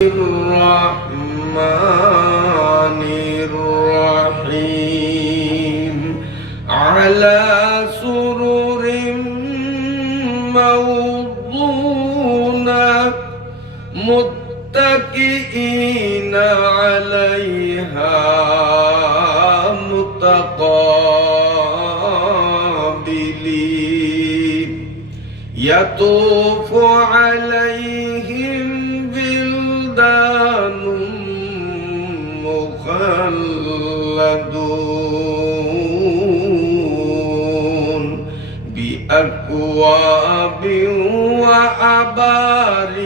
الرحمن الرحيم على سرر موضونة متكئين عليها متقابلين يطوف عليهم ولدان مخلدون بأكواب وأباريق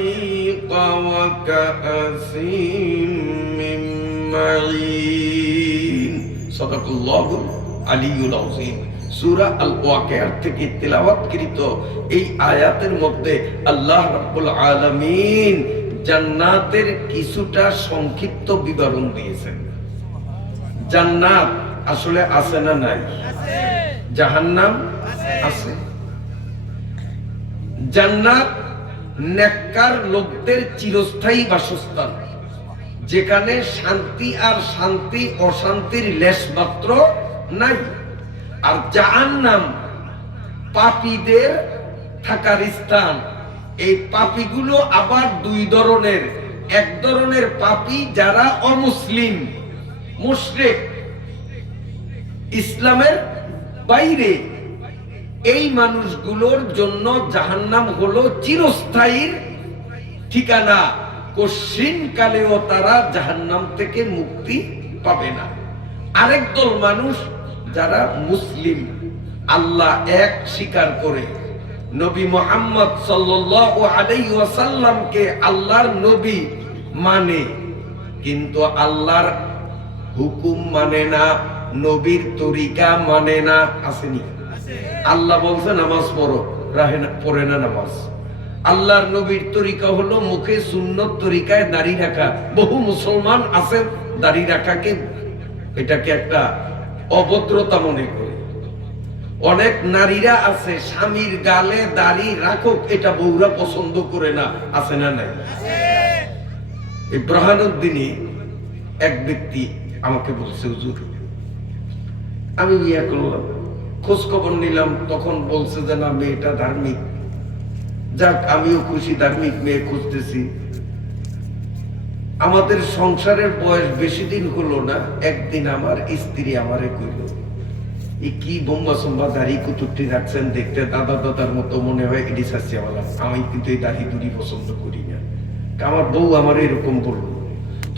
وكأس من معين صدق الله العلي العظيم। সূরা আল ওয়াকিয়া থেকে তেলাওয়াতকৃত এই আয়াতের মধ্যে আল্লাহ রাব্বুল আলামিন জান্নাতের কিছুটা সংক্ষিপ্ত বিবরণ দিয়েছেন। জান্নাত আসলে আছে না নাই? আছে। জাহান্নাম আছে। জান্নাত নেককার লোকদের চিরস্থায়ী বাসস্থান, যেখানে শান্তি আর শান্তি অশান্তির লেশ মাত্র নাই। আর জাহান্নাম পাপীদের থাকার স্থান। এই পাপীগুলো আবার দুই ধরনের। এক ধরনের পাপী যারা অমুসলিম, মুশরিক, ইসলামের বাইরে, এই মানুষগুলোর জন্য জাহান্নাম হলো চিরস্থায়ী ঠিকানা। কশিন কালেও তারা জাহান্নাম থেকে মুক্তি পাবে না। আরেক দল মানুষ যারা মুসলিম, আল্লাহ এক স্বীকার করে, নবী মুহাম্মদ সাল্লাল্লাহু আলাইহি ওয়াসাল্লামকে আল্লাহর নবী মানে, কিন্তু আল্লাহর হুকুম মানে না, নবীর তরিকা মানে না। আসেনি? আল্লাহ বলছে নামাজ পড়ো, পড়ে না নামাজ। আল্লাহর নবীর তরিকা হলো মুখে সুন্নত তরিকায় দাড়ি রাখা। বহু মুসলমান আছে দাড়ি রাখাকে এটাকে একটা অভদ্রতা মনে করে। অনেক নারীরা আছে স্বামীর গালে দাড়ি রাখুক, এটা বউরা পছন্দ করে না। আছে না নাই? এই ব্রহানুদ্দিনী এক ব্যক্তি আমাকে বলছে, হুজুর আমি বিয়ে করলাম, খোঁজ খবর নিলাম, তখন বলছে যে না মেয়েটা ধার্মিক। যাক, আমিও খুশি, ধার্মিক মেয়ে খুঁজতেছি। আমাদের সংসারের বয়স বেশি দিন হলো না, একদিন আমার স্ত্রী আমারে কইল, এই কি বোম্বা সোম্বা দাড়ি কুতুরটি রাখছেন, দেখতে দাদা দাদার মতো মনে হয়, এডি সাসিয়াওয়ালা। আমি কিন্তু এই দাড়ি দুড়ি পছন্দ করি না। আমার বউ আমার এরকম বলল।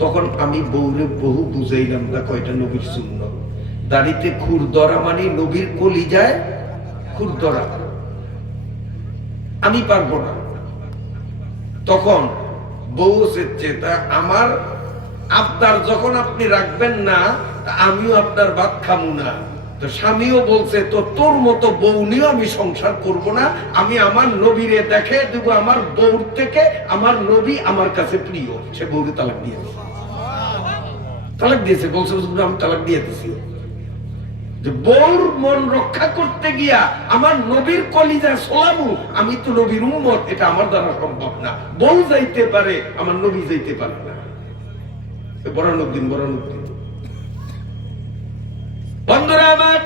তখন আমি বউরে বহু বুঝাইলাম, না কয়টা নবীর সুন্নাত, দাড়িতে খুর ধরা মানে নবীর কলিজায় খুর ধরা, আমি পারবো না। তখন বউ সেচ্ছে, তা আমার আবদার যখন আপনি রাখবেন না, আমিও আপনার ভাত খামু না। তো স্বামীও বলছে, তো তোর মতো বউ নিয়েও আমি সংসার করব না, আমি আমার নবীরে দেখে দেবো, আমার বউর থেকে আমার নবী আমার কাছে প্রিয়। সে বউরে তালাক দিয়েছে, তালাক দিয়েছে, বলছে আমি তালাক দিয়ে দিছি। যে বউর মন রক্ষা করতে গিয়া আমার নবীর কলিজা সোলামু, আমি তো নবীর উম্মত, এটা আমার দ্বারা সম্ভব না। বউ যাইতে পারে, আমার নবী যাইতে পারে না। বরানুদ্দিন বন্ধুরা আমার,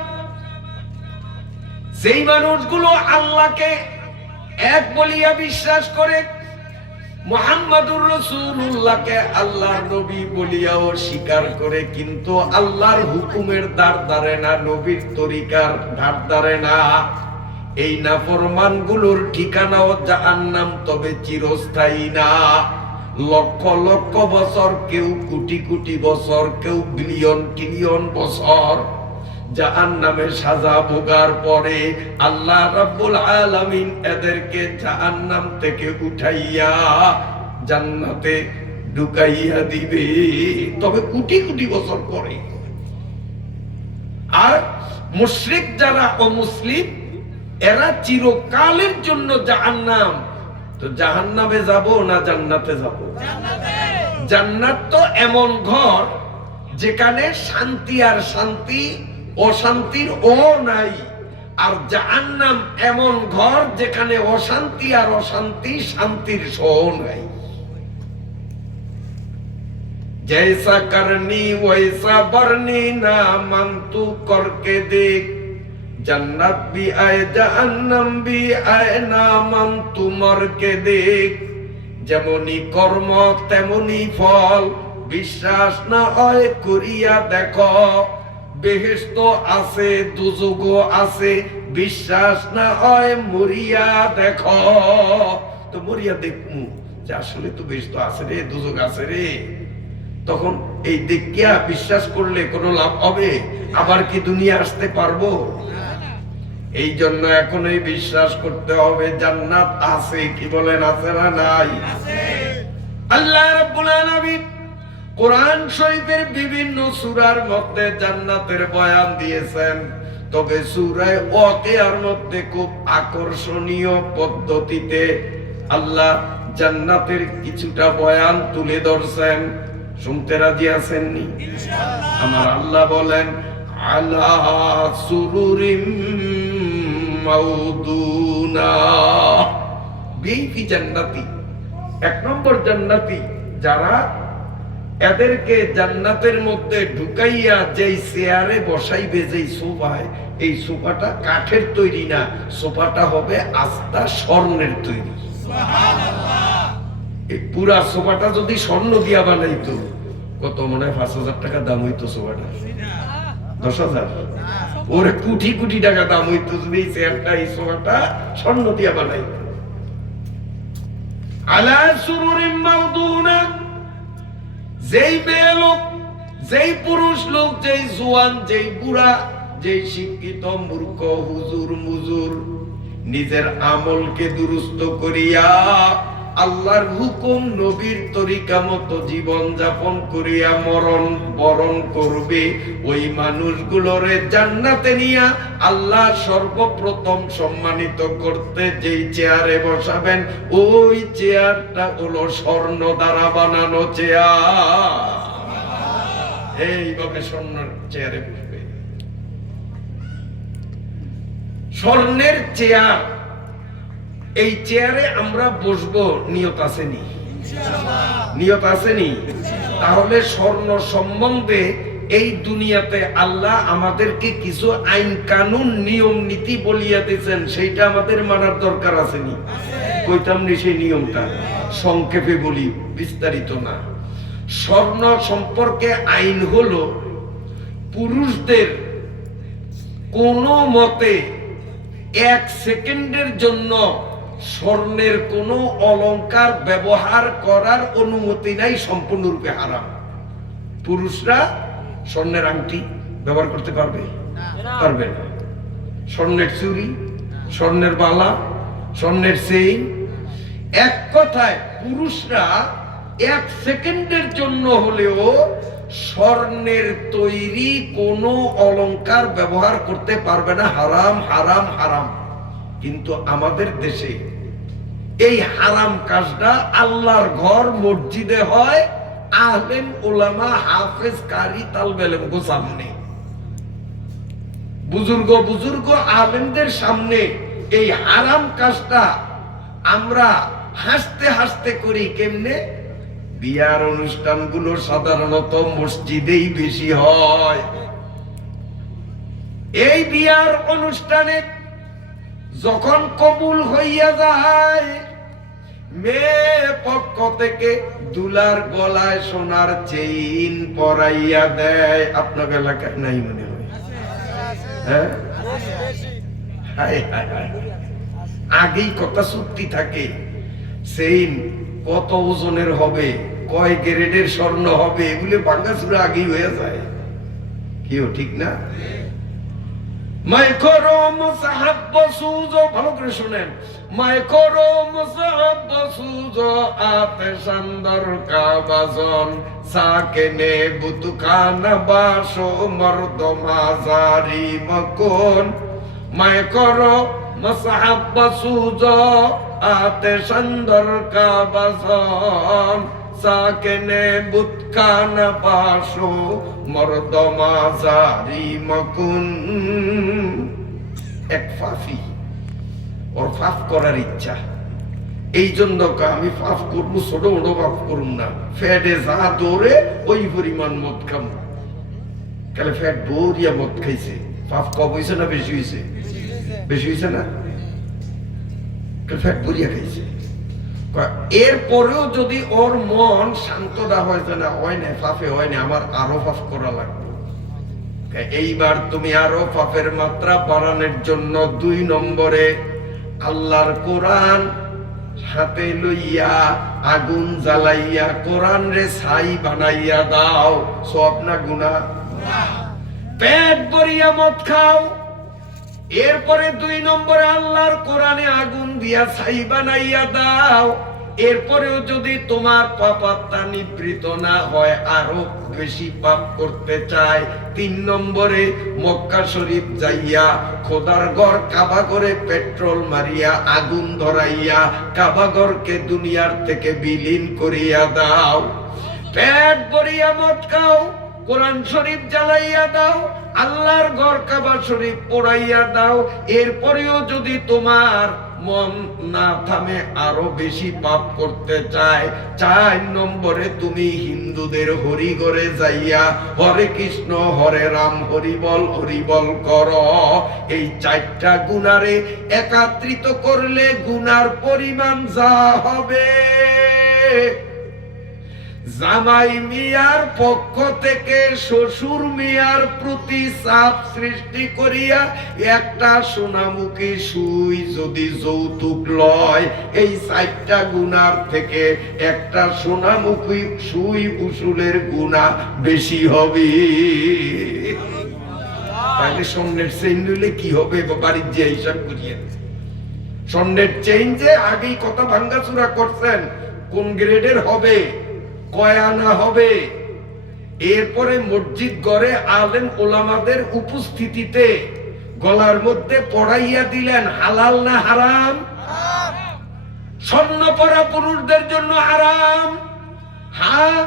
সেই মানুষগুলো আল্লাহকে এক বলিয়া বিশ্বাস করে, মুহাম্মাদুর রাসূলুল্লাহকে আল্লাহর নবী বলিয়াও স্বীকার করে, কিন্তু আল্লাহর হুকুমের ধার ধারে না, নবীর তরিকার ধার ধারে না। এই নাফরমানগুলোর ঠিকানাও জাহান্নাম, তবে চিরস্থায়ী না। লক্ষ লক্ষ বছর, কেউ কোটি কোটি বছর, কেউ বিলিয়ন ট্রিলিয়ন বছর জাহান্নামে সাজা ভোগার পরে আল্লাহ রাব্বুল আলামিন এদেরকে জাহান্নাম থেকে উঠাইয়া জান্নাতে ঢুকাইয়া দিবে, তবে কোটি কোটি বছর পরে। আর মুশরিক যারা অমুসলিম, এরা চিরকালের জন্য জাহান্নাম। তো জাহান্নামে যাব না জান্নাতে যাব? জান্নাত তো এমন ঘর যেখানে শান্তি আর শান্তি, অশান্তির ও নাই। আর জাহান্নাম এমন ঘর যেখানে অশান্তি আর অশান্তি, শান্তির সহ নাই। जैसा करनी वैसा बरनी ना मन तू करके देख जन्नत भी आए जहन्नम भी आए ना मन तू मर के देख যেমনি কর্ম তেমনি ফল বিশ্বাস না হয় করিয়া দেখো বেহেশত আছে দুজগও আছে বিশ্বাস না হয় মরিয়া দেখো তো মরিয়া দেখমু যে আসলে তো বেহেশত আছে রে দুজগ আছে রে তখন এই দেখিয়া বিশ্বাস করলে কোনো লাভ হবে আবার কি দুনিয়া আসতে পারবো এই জন্য এখনই বিশ্বাস করতে হবে জান্নাত আছে কি বলেন আছে না নাই আছে আল্লাহ রাব্বুল আলামিন কোরআন শরীফের বিভিন্ন সূরার মধ্যে জান্নাতের বয়ান দিয়েছেন তবে সূরা ওয়াকিয়ার মধ্যে খুব আকর্ষণীয় পদ্ধতিতে আল্লাহ জান্নাতের কিছুটা বয়ান তুলে ধরছেন শুনতে রাজি আছেন নি ইনশাআল্লাহ আমার আল্লাহ বলেন আলা সুরুরিম মাউদুনা বিফি জান্নাতি এক নম্বর জান্নাতি যারা এদেরকে জান্নাতের মধ্যে ঢুকাইয়া যেই চেয়ারে বসাইবে যেই সোফায় এই সোফাটা কাঠের তৈরি না সোফাটা হবে আস্তা স্বর্ণের তৈরি সুবহানাল্লাহ এই পুরা সোফাটা যদি স্বর্ণ দিয়া বানাইতো কত মনে হয় ৫,০০০ টাকা দাম হইতো সোফাটা ১০,০০০ ওরে কোটি কোটি টাকা দাম হইতো যদি চেয়ারটা এই সোফাটা স্বর্ণ দিয়া বানাইতো আলা সুরুরিম মাউদুনা যেই মেয়ে লোক যেই পুরুষ লোক যেই জওয়ান যেই বুড়া যেই শিক্ষিত মূর্খ হুজুর মুজুর নিজের আমলকে দুরুস্ত করিয়া আল্লাহর হুকুম নবীর তরিকা মতো জীবন যাপন করিয়া মরণ বরণ করবে ওই মানুষগুলোরে জান্নাতে নিয়া আল্লাহ সর্বপ্রথম সম্মানিত করতে যেই চেয়ারে বসাবেন ওই চেয়ারটা হলো স্বর্ণ দ্বারা বানানো চেয়ার এইভাবে স্বর্ণের চেয়ারে বসবে স্বর্ণের চেয়ার এই চেয়ারে আমরা বসবো নিয়ত আছে নি নিয়ত আছে নি তাহলে স্বর্ণ সম্বন্ধে এই দুনিয়াতে আল্লাহ আমাদেরকে কিছু আইন কানুন নিয়ম নীতি বলিয়া দিয়েছেন সেইটা আমাদের মানার দরকার আছে নি কইতাম নি সেই নিয়মটা সংক্ষেপে বলি বিস্তারিত না স্বর্ণ সম্পর্কে আইন হলো পুরুষদের কোনো মতে 1 সেকেন্ডের জন্য স্বর্ণের কোনো অলংকার ব্যবহার করার অনুমতি নাই সম্পূর্ণরূপে হারাম পুরুষরা স্বর্ণের আংটি ব্যবহার করতে পারবে পারবে না স্বর্ণের চুড়ি স্বর্ণের বালা স্বর্ণের চেইন এক কথায় পুরুষরা 1 সেকেন্ডের জন্য হলেও স্বর্ণের তৈরি কোনো অলংকার ব্যবহার করতে পারবে না হারাম হারাম হারাম কিন্তু আমাদের দেশে এই হারাম কাজটা আল্লাহর ঘর মসজিদে হয় আলেম ওলামা হাফেজ কারি তালবে ইলম গো সামনে বুজুর্গ আলেমদের সামনে এই হারাম কাজটা আমরা হাসতে হাসতে করি কেমনে বিয়ার অনুষ্ঠানগুলো সাধারণত মসজিদেই বেশি হয় এই বিয়ার অনুষ্ঠানে যখন কবুল হইয়া যায় মেয়ে পক্ষ থেকে দুলার গলায় সোনার চেইন পরাইয়া দেয় আপনার এলাকায় নাই মনে হয় হ্যাঁ আগেই কথা চুক্তি থাকে চেইন কত ওজনের হবে কয় গ্রেডের স্বর্ণ হবে এগুলো ভাঙাচুরা আগেই হয়ে যায় কেউ ঠিক না ভালো করে শুনেন আতে সুন্দর কাবাজন সাকেনে বুতখানা পাশো মর্দমা জারি মকুন এক ফাফি ওর ফাফ করার ইচ্ছা এই জন্য আমি পাপ করবো, ছোট মোটো পাপ করুম না, ফ্যাটে যা দৌড়ে ওই পরিমাণ মদ খাম। তাহলে ফ্যাট বরিয়া মদ খাইছে, পাপ কম হয়েছে না বেশি হয়েছে? বেশি হয়েছে না? ফ্যাট বরিয়া খাইছে। এরপরেও যদি ওর মন শান্তটা হয়েছে না, হয় না পাপে হয় না, আমার আরো পাপ করা লাগবে। এইবার তুমি আরো পাপের মাত্রা বাড়ানোর জন্য 2 নম্বরে আল্লাহর কোরআন হাতে লইয়া আগুন জ্বালাইয়া কোরআন রে ছাই বানাইয়া দাও। সব না গুনাহ? পেট ভরিয়া মদ খাও, এরপরে 2 নম্বরে আল্লাহর কোরআনে আগুন দিয়া ছাই বানাইয়া দাও। এরপরেও যদি তোমার পাপাত্তা নিবৃত না হয়, আরো বেশি পাপ করতে চায়, 3 নম্বরে মক্কা শরীফ যাইয়া খোদার ঘর কাবা ঘরে পেট্রোল মারিয়া আগুন ধরাইয়া কাবা ঘরকে দুনিয়ার থেকে বিলীন করিয়া দাও। পেট ভরিয়া মদ খাও, কোরআন শরীফ জ্বালাইয়া দাও, আল্লাহর ঘর কাবা শরীফ পোড়াইয়া দাও। এরপরেও যদি তোমার মন না থামে, আরো বেশি পাপ করতে চায়, 4 নম্বরে তুমি হিন্দুদের হরিঘরে যাইয়া হরে কৃষ্ণ হরে রাম হরিবল হরিবল কর। এই 4টা গুনারে একত্রিত করলে গুনার পরিমাণ যা হবে, জামাই মিয়ার পক্ষ থেকে শ্বশুর মিয়ার প্রতি চাপ সৃষ্টি করিয়া একটা সোনামুখী সুই যদি যৌতুক লয়, এই 4টা গুনার থেকে একটা সোনামুখী সুই উসুলের গুনাহ বেশি হবে। তাহলে স্বর্ণের চেইন নিলে কি হবে? বাড়ির যে হিসাব করিয়ে স্বর্ণের চেইন যে আগেই কথা ভাঙ্গাচুরা করছেন, কোন গ্রেডের হবে, কয় আনা হবে, এরপরে মসজিদ ঘরে আলেম ওলামাদের উপস্থিতিতে গলার মধ্যে পড়াইয়া দিলেন হালাল না হারাম? স্বর্ণ পরা পুরুষদের জন্য হারাম। হ্যাঁ,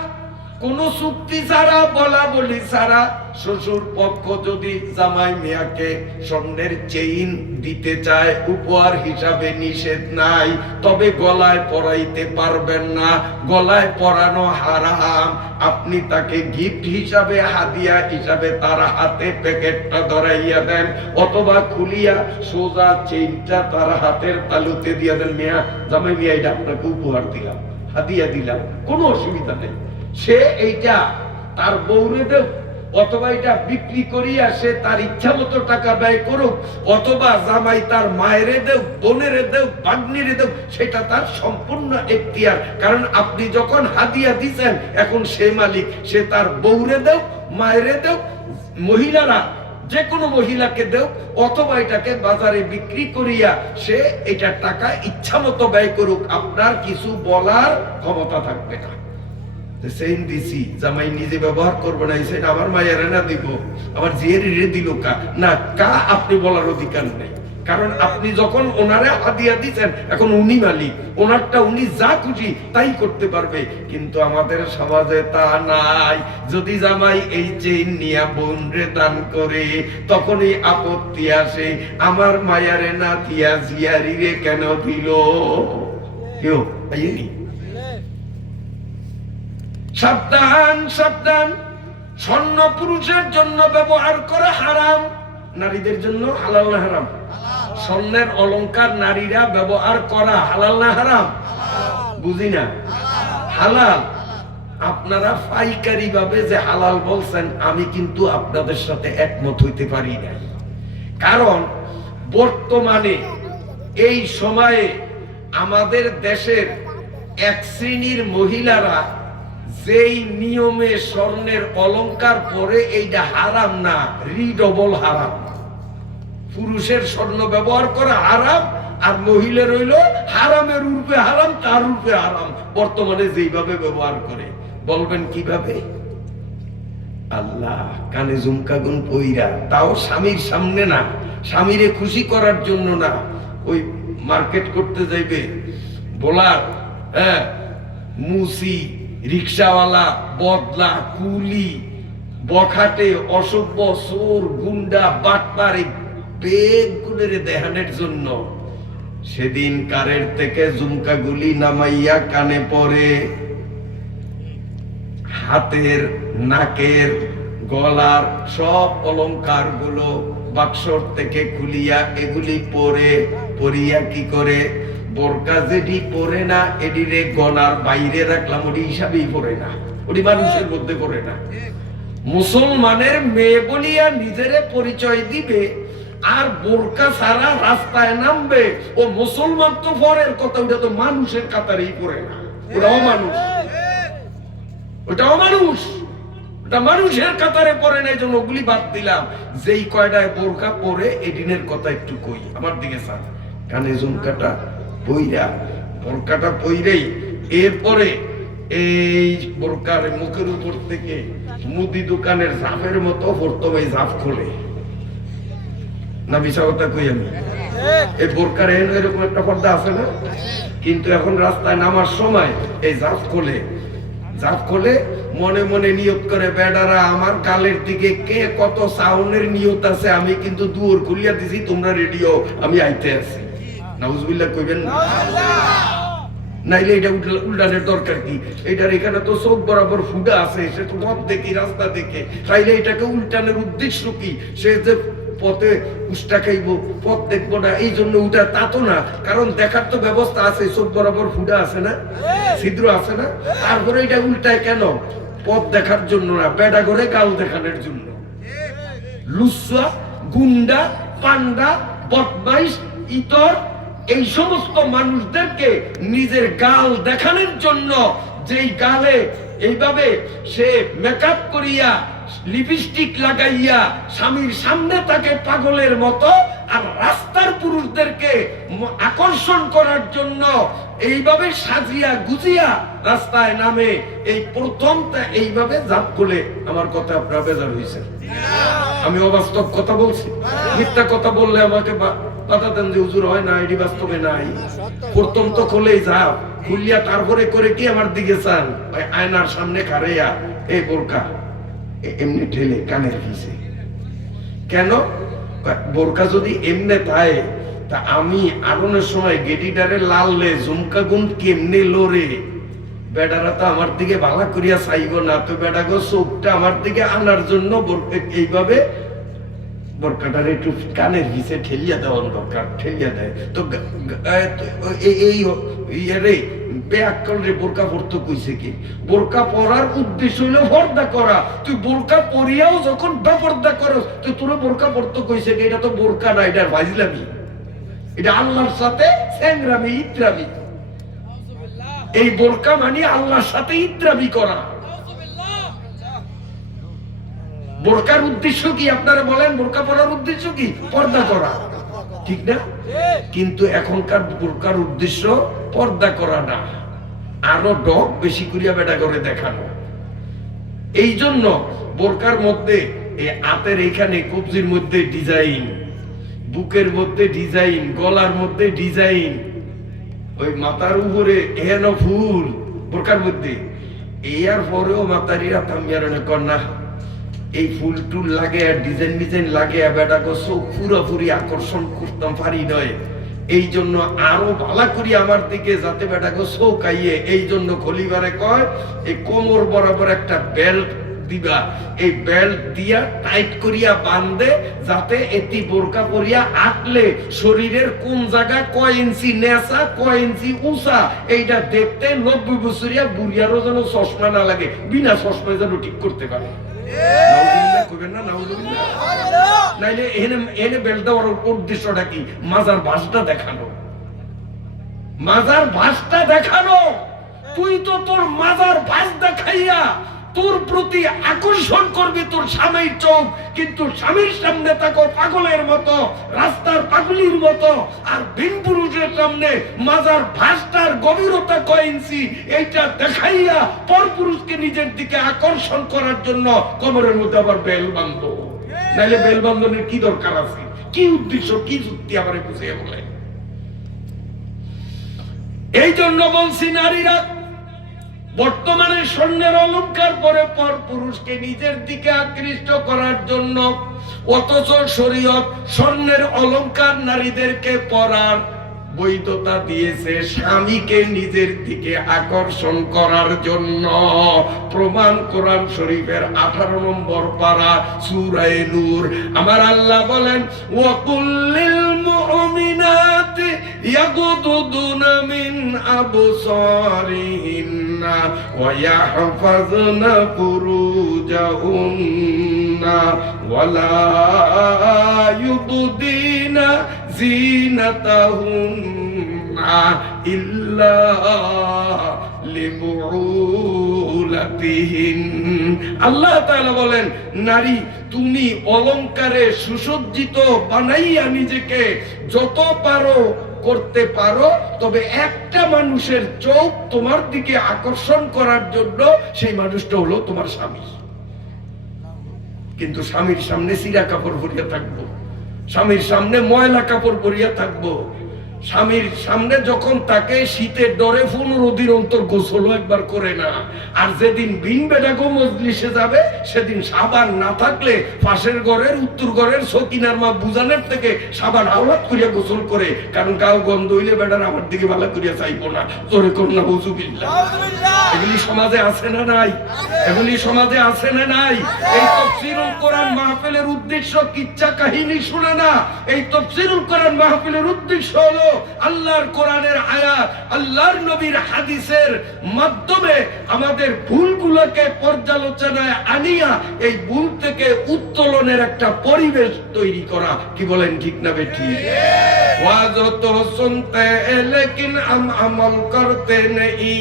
কোন চুক্তি ছাড়া বলা বলি ছাড়া শ্বশুর পক্ষ যদি জামাই মিয়াকে স্বর্ণের চেইন দিতে চায়, উপহার হিসাবে নিষেধ নাই, তবে গলায় পরাইতে পারবেন না, গলায় পরানো হারাম। আপনি তাকে গিফট হিসাবে হাদিয়া হিসাবে তার হাতে প্যাকেটটা ধরাইয়া দেন, অথবা খুলিয়া সোজা চেইনটা তার হাতের তালুতে দিয়ে দেন, মিয়া জামাই মিয়া এটা আপনাকে উপহার দিলাম, হাদিয়া দিলাম, কোনো অসুবিধা নেই। সে এইটা তার বউরে দেব, অথবা এটা বিক্রি করিয়া সে তার ইচ্ছা মতো টাকা ব্যয় করুক, অথবা জামাই তার মায়েরে দেব, বোনেরে দেব, ভাগ্নিরে দেব, সেটা তার সম্পূর্ণ এখতিয়ার। কারণ আপনি যখন হাদিয়া দিচ্ছেন, এখন সে মালিক, সে তার বউরে দেব, মায়েরে দেব, মহিলারা যে কোনো মহিলাকে দেও, অথবা এটাকে বাজারে বিক্রি করিয়া সে এটা টাকা ইচ্ছা মতো ব্যয় করুক, আপনার কিছু বলার ক্ষমতা থাকবে না। সেইন দিছি, জামাই নিজে ব্যবহার করবো না, সেটা আমার মায়ের না দিব, আমার জিয়ের রে দিল কা না, কা আপনি বলার অধিকার নেই। কারণ আপনি যখন ওনারে হাদিয়া দিচ্ছেন, এখন উনি মালিক, ওনারটা উনি যা খুশি তাই করতে পারবে। কিন্তু আমাদের সমাজে তা নাই। যদি জামাই এই চেইন নিয়ে বোন রে দান করে, তখনই আপত্তি আসে, আমার মায়ারে না দিয়া জিয়ারি রে কেন দিল? কেউ আইনি। সাবধান সাবধান, স্বর্ণ পুরুষের জন্য ব্যবহার করা হারাম, নারীদের জন্য হালাল না হারাম? স্বর্ণের অলংকার নারীরা ব্যবহার করা হালাল না হারাম? বুঝি না, হালাল। আপনারা পাইকারি ভাবে যে হালাল বলছেন, আমি কিন্তু আপনাদের সাথে একমত হইতে পারি না। কারণ বর্তমানে এই সময়ে আমাদের দেশের এক শ্রেণীর মহিলারা যেই নিয়মে স্বর্ণের অলংকার পরে, এইটা হারাম না, রিডবল হারাম। পুরুষের স্বর্ণ ব্যবহার করা হারাম, আর মহিলা রইল হারামের রূপে হারাম, তার রূপে হারাম। বর্তমানে যেইভাবে ব্যবহার করে, বলবেন কিভাবে? আল্লাহ, কানে ঝুমকাগুন পইরা, তাও স্বামীর সামনে না, স্বামীরে খুশি করার জন্য না। ওই মার্কেট করতে যাইবে, বলার হ্যাঁ মুসি, রিক্সাওয়ালা, বদলা, কুলি, বখাটে, অসভ্য, চোর, গুন্ডা, বাটপার, বেগগুলোরে দেখানোর জন্য সেদিন কারের থেকে ঝুমকাগুলি নামাইয়া কানে পরে, হাতের, নাকের, গলার সব অলংকার গুলো বাক্সর থেকে খুলিয়া এগুলি পরিয়া কি করে, বোরকা যেটি পরে না এডিরে গলার বাইরে রাখলাম, ওটি হিসাবেই পরে না, ওটি মানুষের মধ্যে পরে না। মুসলমানের মেয়ে বলিয়া নিজেরে পরিচয় দিবে আর বোরকা ছাড়া রাস্তায় নামবে, ও মুসলমান তো পরের কথা, ওটা তো মানুষের কাতারেই পরে না, ওটাও মানুষ, ওটাও মানুষ, ওটা মানুষের কাতারে পরে না। এই জন্য ওগুলি বাদ দিলাম। যেই কয়টায় বোরকা পরে এদিনের কথা একটু কই, আমার দিকে স্যার, কানে ঝুমকাটা পইরা, বোরকাটা পইরেই এরপরে এই বোরকার মুখের উপর থেকে মুদি দোকানের ঝাপের মতো প্রথমে ঝাপ খোলে না, মিছা কথা কই আমি? এই বোরকার এরকম একটা পর্দা আছে না, কিন্তু এখন রাস্তায় নামার সময় এই ঝাপ খোলে, মনে মনে নিয়ত করে, বেডারা আমার গালের দিকে কে কত সাউন্ডের নিয়ত আছে, আমি কিন্তু দুয়ার খুলিয়া দিছি, তোমরা রেডিও, আমি আইতে আছি। নাউজুবিল্লাহ কইবেন না? নাইলে এটা উল্টানের দরকার কি? এটার এখানে তো চোখ বরাবর ফুটা আছে, সে তো পথ দেখি, রাস্তা দেখে, তাইলে এটাকে উল্টানের উদ্দেশ্য কি? সে যে পথে উষ্টা খাইব, পথ দেখবো না, এই জন্য উঠা, তা তো না, কারণ দেখার তো ব্যবস্থা আছে, চোখ বরাবর ফুটা আছে না, ছিদ্র আছে না, তারপরে এটা উল্টায় কেন? পথ দেখার জন্য না, বেড়া করে গাল দেখানোর জন্য। লুচ্চা, গুন্ডা, পান্ডা, বদমাইশ, ইতর, এই সমস্ত মানুষদেরকে নিজের গাল দেখানোর জন্য, যেই গালে এইভাবে সে মেকআপ করিয়া লিপস্টিক লাগাইয়া স্বামীর সামনে তাকে পাগলের মতো, আর রাস্তার পুরুষদেরকে আকর্ষণ করার জন্য এইভাবে সাজিয়া গুজিয়া রাস্তায় নামে, এই প্রথমটা এইভাবে জাপ খুলে। আমার কথা আপনারা বেজার হয়েছেন? আমি অবাস্তব কথা বলছি? মিথ্যা কথা বললে আমাকে বাধা দেন যে হুজুর হয় না, এটি বাস্তবে নাই। প্রথম তো খুলেই যাও, খুলিয়া তারপরে করে কি আমার দিকে চান? ওই আয়নার সামনে খাড়াইয়া এই বোরকা এমনি ঠেলে কানের পিছে কেন? বোরকা যদি এমনি থাকে, তা আমি আগুনের সময় গেডিটারে লাললে ঝুমকা গুণ কেমনে লড়ে, বেটারা তো আমার দিকে ভালো করিয়া চাইব না, তো বেটা গো চোখটা আমার দিকে আনার জন্য এইভাবে বোরকাটার একটু কানের পিছে ঠেলিয়া দেওয়ার দরকার, ঠেলিয়া দেয়। তো এই বেআক্কেল রে বোরকা পরতে কইছে কি? বোরকা পরার উদ্দেশ্য হইলো পর্দা করা। তুই বোরকা পরিয়াও যখন বেপর্দা করস, তুই তোর বোরকা পরতে কইছে কি? এটা তো বোরকা না, এটা ফাজলামি, এটা আল্লাহর সাথে সেংরামি, ইত্রামি। এই বোরকা মানে আল্লাহর সাথে ইত্রামি করা। বোরকার উদ্দেশ্য কি আপনারা বলেন? বোরকা পরার উদ্দেশ্য কি? পর্দা করা, ঠিক না? কিন্তু এখনকার বোরকার উদ্দেশ্য পর্দা করা না, আরো ডক বেশি করিয়া বেটা করে দেখানো। এই জন্য বোরকার মধ্যে এই হাতের এখানে কবজির মধ্যে ডিজাইন, বুকের মধ্যে ডিজাইন, গলার মধ্যে ডিজাইন, ওই মাথার উপরে এহেন ফুল বোরকার মধ্যে। এর পরেও মাতারিরা থামিয়ার কন্যা এই ফুল টুল লাগে আর ডিজাইন ডিজাইন লাগে, বেটা চোখ পুরোপুরি আকর্ষণ করতাম পারি নয়। এই জন্য আরো ভালো করি আমার দিকে যাতে বেটা চোখ আইয়ে, এই জন্য খলিবারে কয় এই কোমর বরাবর একটা বেল্ট দিবা, এই বেল্ট দিয়া টাইট করিয়া বাঁধে, যাতে এটি বোরকা পরিয়া আটলে শরীরের কোন জায়গা কয় ইঞ্চি নেশা, কয় ইঞ্চি উঁচা, এইটা দেখতে 90 বছরিয়া বুড়িয়ারও যেন চশমা না লাগে, বিনা চশমায় যেন ঠিক করতে পারে। নাইলে এনে বেল্ট দেওয়ার উদ্দেশ্যটা কি? মাজার ভাঁজটা দেখানো, মাজার ভাঁজটা দেখানো। তুই তো তোর মাজার ভাঁজ দেখাইয়া তোর প্রতি আকর্ষণ করবি তোর স্বামীর চোখ, কিন্তু স্বামীর সামনে তাকে পাগলের মতো, রাস্তার পাগলির মতো, আর ভিন পুরুষের সামনে মাজার ভাঁজটার গভীরতা কয় ইঞ্চি এইটা দেখাইয়া পর পুরুষকে নিজের দিকে আকর্ষণ করার জন্য কোমরের মধ্যে আবার বেল বাঁধো। নাইলে বেল বাঁধনের কি দরকার আছে? কি উদ্দেশ্য, কি যুক্তি আমারে বুঝিয়ে বলে? এই জন্য বলছি, নারীরা বর্তমানে স্বর্ণের অলংকার পরে পর পুরুষকে নিজের দিকে আকৃষ্ট করার জন্য, অথচ শরীয়ত স্বর্ণের অলংকার নারীদেরকে পরার বৈধতা দিয়েছে স্বামীকে নিজের দিকে আকর্ষণ করার জন্য। প্রমাণ কোরআন শরীফের 18 নম্বর পারা সূরা নূর। আমার আল্লাহ বলেন, ওয়াকুল্লিল মুমিনাতি ইয়াগুদুনা মিন আবসারিহিন্না ওয়া ইয়াহফাযনা ফুরুজাহুন্না ওয়া লা ইউবদিনা জিনাতাহুন্না ইল্লা লিবুলাতিহিন। আল্লাহ তাআলা বলেন, নারী তুমি অলংকারে সুসজ্জিত বানাইয়া নিজেকে যত পারো করতে পারো, তবে একটা মানুষের চোখ তোমার দিকে আকর্ষণ করার জন্য, সেই মানুষটা হলো তোমার স্বামী। কিন্তু স্বামীর সামনে চিরা কাপড় পরিয়া থাকবো, স্বামীর সামনে ময়লা কাপড় পরিয়া থাকবো, স্বামীর সামনে যখন তাকে শীতের ডরে 15 দিন অন্তর গোসল একবার করে না। আর যেদিন বিন বেডাগো মজলিসে যাবে, সেদিন সাবান না থাকলে পাশের ঘরের উত্তর ঘরের সকিনার মা বুজানের থেকে সাবান আওলাদ করিয়া গোসল করে, কারণ গাও গন্ধ হইলে বেটার আমার দিকে ভালো করিয়া চাইবো না। তোরে কন্যা হুজুবিল্লাহ। এগুলি সমাজে আছে না নাই? এগুলি সমাজে আছে না নাই? এই তাফসীরুল কোরআন মাহফিলের উদ্দেশ্য কিচ্ছা কাহিনী শুনে না। এই তাফসীরুল কোরআন মাহফিলের উদ্দেশ্য হলো আল্লাহর কোরআনের আয়াত, আল্লাহর নবীর হাদিসের মাধ্যমে আমাদের ভুলগুলোকে পর্যালোচনায় আনিয়া এই ভুল থেকে উত্তোলনের একটা পরিবেশ তৈরি করা। কি বলেন, ঠিক না বেঠিক? ওয়াজ তো শুনতে লেকিন আমল করতে নেই,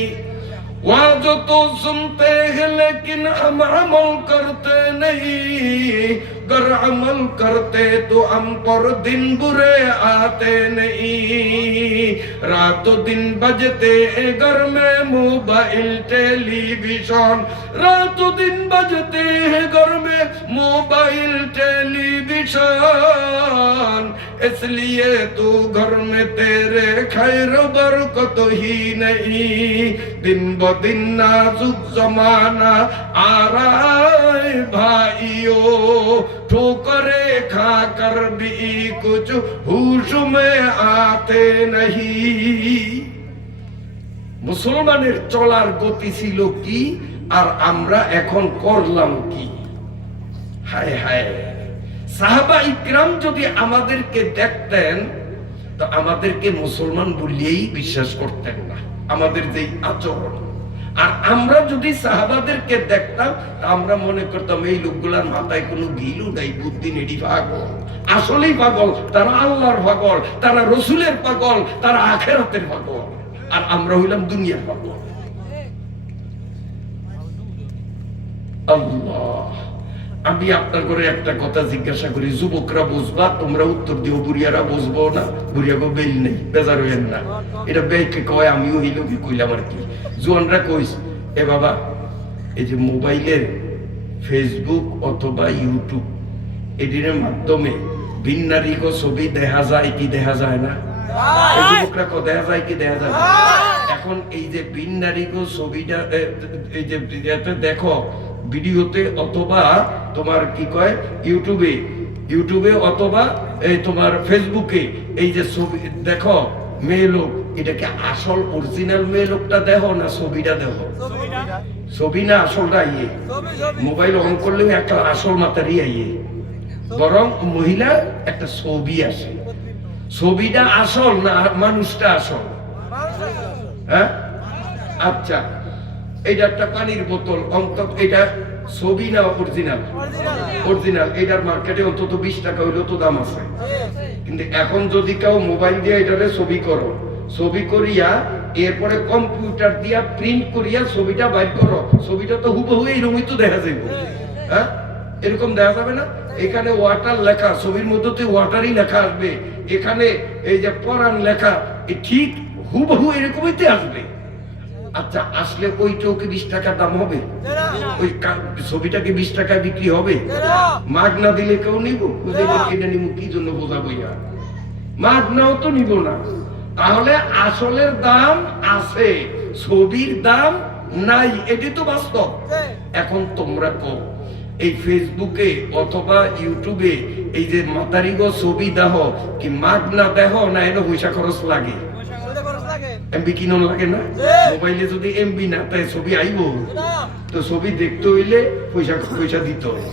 वाज तो सुनते हैं लेकिन हम अमल करते नहीं, अगर अमल करते तो हम पर दिन बुरे आते नहीं, रातों दिन बजते हैं घर में मोबाइल टेलीविजन, रातों दिन बजते हैं घर में मोबाइल टेलीविजन, इसलिए तो घर में तेरे खैर बरकत ही नहीं, दिन दिन नाजुक जमाना आ रहा है भाइयों, ठोकरे खा कर भी कुछ होश में आते नहीं। মুসলমানের চলার গতি ছিল কি, আর আমরা এখন করলাম কি? হায় হায়, সাহাবা ইকরাম যদি আমাদেরকে দেখতেন তো আমাদেরকে মুসলমান বলিয়েই বিশ্বাস করতেন না, আমাদের যেই আচরণ। আর আমরা যদি সাহাবাদেরকে দেখতাম, আমরা মনে করতাম এই লোকগুলার মাথায় কোনো গিলু নাই, বুদ্ধি নেই, পাগল। আসলেই পাগল, তারা আল্লাহর পাগল, তারা রসুলের পাগল, তারা আখিরাতের পাগল, আর আমরা হইলাম দুনিয়ার পাগল। আল্লাহ, আমি আপনার করে একটা কথা জিজ্ঞাসা করি, যুবকরা বুঝবা, তোমরা উত্তর দিও, বুড়িয়ারা বুঝবো না। বুড়িয়া গো বেল নেই, বেজার হইেন না, এটা বেকে কয়, আমিও হইল কি কইলাম আর কি। জোয়ানরা কইস, এ বাবা, এই যে মোবাইলের ফেসবুক অথবা ইউটিউব, এটির মাধ্যমে ভিন্নারিক ছবি দেখা যায় কি দেখা যায় না? যুবকরা কো দেখা যায় কি দেখা যায় না? এখন এই যে ভিন্নারিক ছবিটা, এই যে দেখো ভিডিওতে অথবা তোমার কি কয় ইউটিউবে অথবা এই তোমার ফেসবুকে, এই যে ছবি দেখো মেয়ে লোক, এটাকে আসল অরিজিনাল মেয়ে লোকটা দেখো না ছবিটা দেখো? ছবি না আসলটা আইয়ে, মোবাইল অন করলেও একটা আসল মাতারি আইয়ে, বরং মহিলার একটা ছবি আসে। ছবিটা আসল না মানুষটা আসল? হ্যাঁ, আচ্ছা, এটা একটা পানির বোতল, অন্তত এটা ছবি না অরিজিনাল? অরিজিনাল। এটার মার্কেটে অন্তত 20 টাকা হইলেও তো দাম আছে। কিন্তু এখন যদি কেউ মোবাইল দিয়ে এটারে ছবি করো, ছবি করিয়া এরপরে কম্পিউটার দিয়া প্রিন্ট করিয়া ছবিটা বাইর করো, ছবিটা তো হুবহু এরকমই তো দেখা যাবে। হ্যাঁ, এরকম দেখা যাবে না? এখানে ওয়াটার লেখা, ছবির মধ্যে তো ওয়াটারই লেখা আসবে, এখানে এই যে পরান লেখা, ঠিক হুবহু এরকমই আসবে। আচ্ছা, আসলে ওইটাও কি 20 টাকা দাম হবে? ওই ছবিটা কি 20 টাকায় বিক্রি হবে? মাগ না দিলে কেউ নিব? এটা নিব কি জন্য বোঝাবো? মাগ নাও তো নিব না। তাহলে আসলের দাম আছে, ছবির দাম নাই, এটি তো বাস্তব। এখন তোমরা কও, এই ফেসবুকে অথবা ইউটিউবে এই যে মাতারিগো ছবি দেহ কি মাগ না দেহ না এনে পয়সা খরচ লাগে? এমবি কিনন লাগে না? মোবাইলে যদি এমবি না তাই ছবি আইবো? তো ছবি দেখতে হইলে পয়সা দিতে হয়,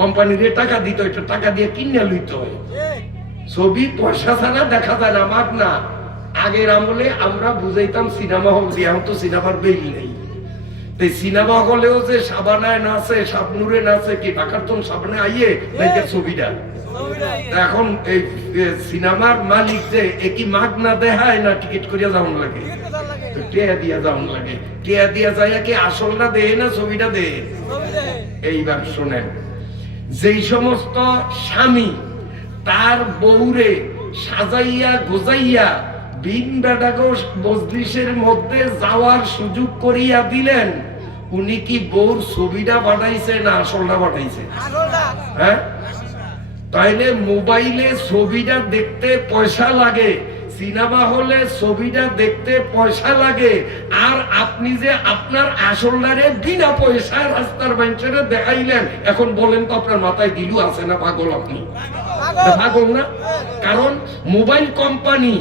কোম্পানির টাকা দিতে হয়, টাকা দিয়ে কিনে লইতে হয়। ছবি পয়সা ছাড়া দেখা যায় না, মাগ না। আগের আমলে আমরা বুঝাইতাম সিনেমা হল দিয়ে, এখন তো সিনেমার বেল নেই। সিনেমা হলেও যে সাবানায় নাচে, শাবনুরে নাচে, কি ঢাকার সাবানে আইয়ে নাকি ছবিটা। এখন এই সিনেমার মালিক যে একই মাগ না দেখায় না টিকিট করিয়া যাওন লাগে, টিয়া দিয়া যাওন লাগে, টিয়া দিয়া যাইয়া কি আসলটা দেয় না ছবিটা দেয়? এইবার শোনেন, যেই সমস্ত স্বামী তার বউরে সাজাইয়া গোজাইয়া বিন বেডাগো মজলিসের মধ্যে যাওয়ার সুযোগ করিয়া দিলেন, উনি কি বউর ছবিটা পাঠাইছে না আসলটা পাঠাইছে? হ্যাঁ, তাইলে মোবাইলে ছবিটা দেখতে পয়সা লাগে, সিনেমা হলে ছবিটা দেখতে পয়সা লাগে, আর আপনি যে আপনার আসলটারে বিনা পয়সা রাস্তার মানুষের দেখাইলেন, এখন বলেন তো আপনার মাথায় গিলু আছে না? পাগল আপনি, পাগল না? কারণ মোবাইল কোম্পানি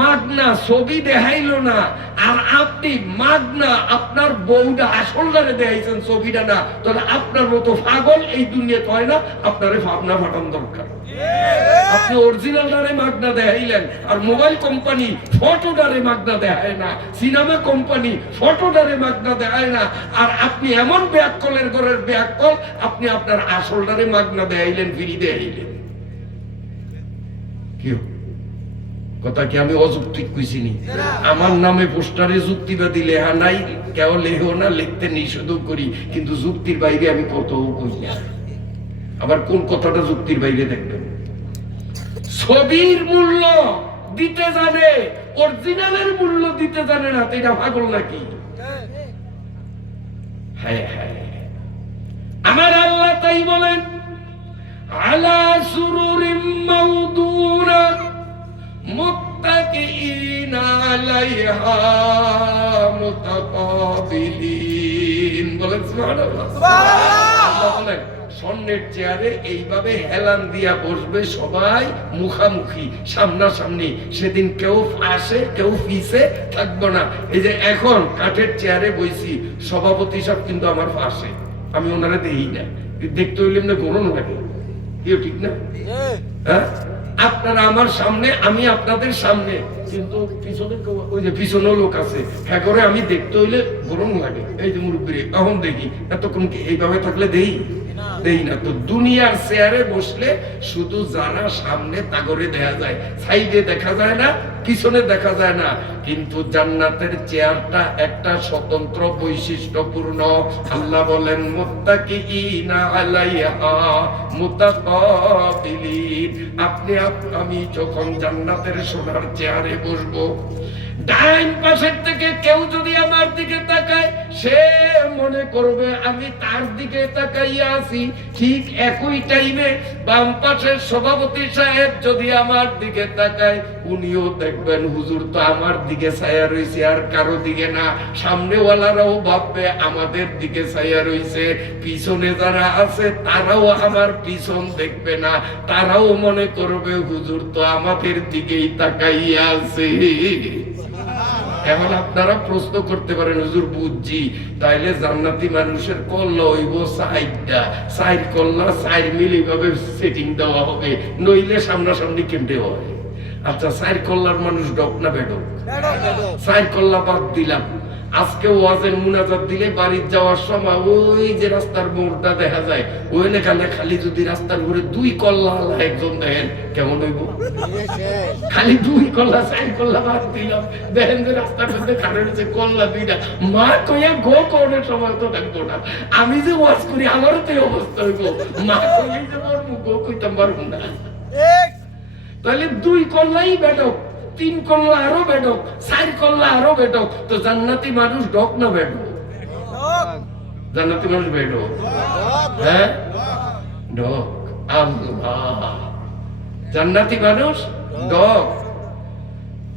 মাগনা ছবি দেখাইলো না, আর আপনি মাগনা আপনার বউটা আসলটারে দেখাইছেন, ছবিটা না। তাহলে আপনার মতো পাগল এই দুনিয়াতে হয় না, আপনারে ভাবনা ফাটান দরকার। আপনি অরিজিনালটারে মাগনা দেখাইলেন, আর মোবাইল কোম্পানি ফটোটারে মাগনা দেখায় না, সিনেমা কোম্পানি ফটোটারে মাগনা দেখায় না, আর আপনি এমন ব্যাককলের ঘরের ব্যাককল, আপনি আপনার আসলটারে মাগনা দেখাইলেন, ফিরি দেখাইলেন। কি কথা কি আমি অযৌক্তিক কইছিনি? আমার নামে পোস্টারে যুক্তিবাদী লেখা নাই, কেউ লেখো না, লিখতে নিষেধ করি, কিন্তু যুক্তির বাইরে আমি কতও কই না। আবার কোন কথাটা যুক্তির বাইরে দেখবেন? ছবির মূল্য দিতে জানে, অরিজিনালের মূল্য দিতে জানে না, তো এটা পাগল নাকি? হ্যাঁ হ্যাঁ, আমার আল্লাহ তাই বলেন, আলা সুরুরিম মাউদুনা মুত্তাকিইনা আলাইহা মুতাকাবিলিন। বলেন সুবহানাল্লাহ। আল্লাহ বলেন স্বর্ণের চেয়ারে এইভাবে হেলান দিয়া বসবে সবাই, মুখামুখি, সামনাসামনি। সেদিন কেউ আসে কেউ পিছে থাকবো না। এই যে এখন কাঠের চেয়ারে বইছি, সভাপতি সব কিন্তু আমার পাশে, আমি ওনারা দেখি না, দেখতে হইলে এমনি গরম লাগে, ঠিক না? হ্যাঁ, আপনারা আমার সামনে, আমি আপনাদের সামনে, কিন্তু পিছনে ওই যে পিছনেও লোক আছে, হ্যাঁ করে আমি দেখতে হইলে গরম লাগে। এই যে মুরব্বী এখন দেখি, এতক্ষণ কি এইভাবে থাকলে দেই না। তো দুনিয়ার চেয়ারে বসলে শুধু যারা সামনে তাগরে দেখা যায়, সাইডে দেখা যায় না, পিছনে দেখা যায় না। কিন্তু জান্নাতের চেয়ারটা একটা স্বতন্ত্র বৈশিষ্ট্যপূর্ণ। আল্লাহ বলেন মুত্তাকিইনা আলাইহা মুতাকাবিলিন। আমি যখন জান্নাতের সোনার চেয়ারে বসবো, ডাইন পাশের থেকে কেউ যদি আমার দিকে তাকায়, সে মনে করবে আমি তার দিকে তাকাইয়া আছি। ঠিক একই টাইমে বাম পাশের সভাপতি সাহেব যদি আমার দিকে তাকায়, উনিও দেখবেন হুজুর তো আমার দিকে ছায়া রয়েছে, আর কারো দিকে না। সামনেওয়ালারাও ভাববে আমাদের দিকে ছায়া রয়েছে, পিছনে যারা আছে তারাও আমার পিছন দেখবে না, তারাও মনে করবে হুজুর তো আমাদের দিকেই তাকাইয়া আছে। এখন আপনারা প্রশ্ন করতে পারেন, হুজুর বুঝছি, তাইলে জান্নাতি মানুষের কল্লা হইব সাইডটা, সাইড কল্লা সাইড মিল এইভাবে সেটিং দেওয়া হবে, নইলে সামনাসামনি কেমতে হয়? আচ্ছা, সাইড কল্লার মানুষ ডক না বেডক? সাইড কল্লা বাদ দিলাম, আজকে ওয়াজের মুনাজাত দিলে বাড়ির যাওয়ার সময় ওই যে রাস্তার মোড়টা দেখা যায়, ওইখানে খালি যদি রাস্তার ঘুরে 2 কল্লা একজন দেখেন, কেমন হইব? খালি 2 কল্লা, 4 কল্লা বাদ দিলাম, দেখেন যে রাস্তার মধ্যে কারণ হচ্ছে কল্লা 2টা। মা কইয়া গো কোনের সময় তো থাকবো না, আমি যে ওয়াজ করি আমারও তো অবস্থা হইব, মা কইয়া যে মরবো, গো কইতাম পারবো না। তাহলে 2 কল্লাই বেডক, 3 কল্লা আরো বেডক, 4 কল্লা আরো বেডক। তো জান্নাতি মানুষ ডক না বেডক? জান্নাতি মানুষ বেডক, হ্যাঁ ডক। আল্লাহ, জান্নাতি মানুষ ডক।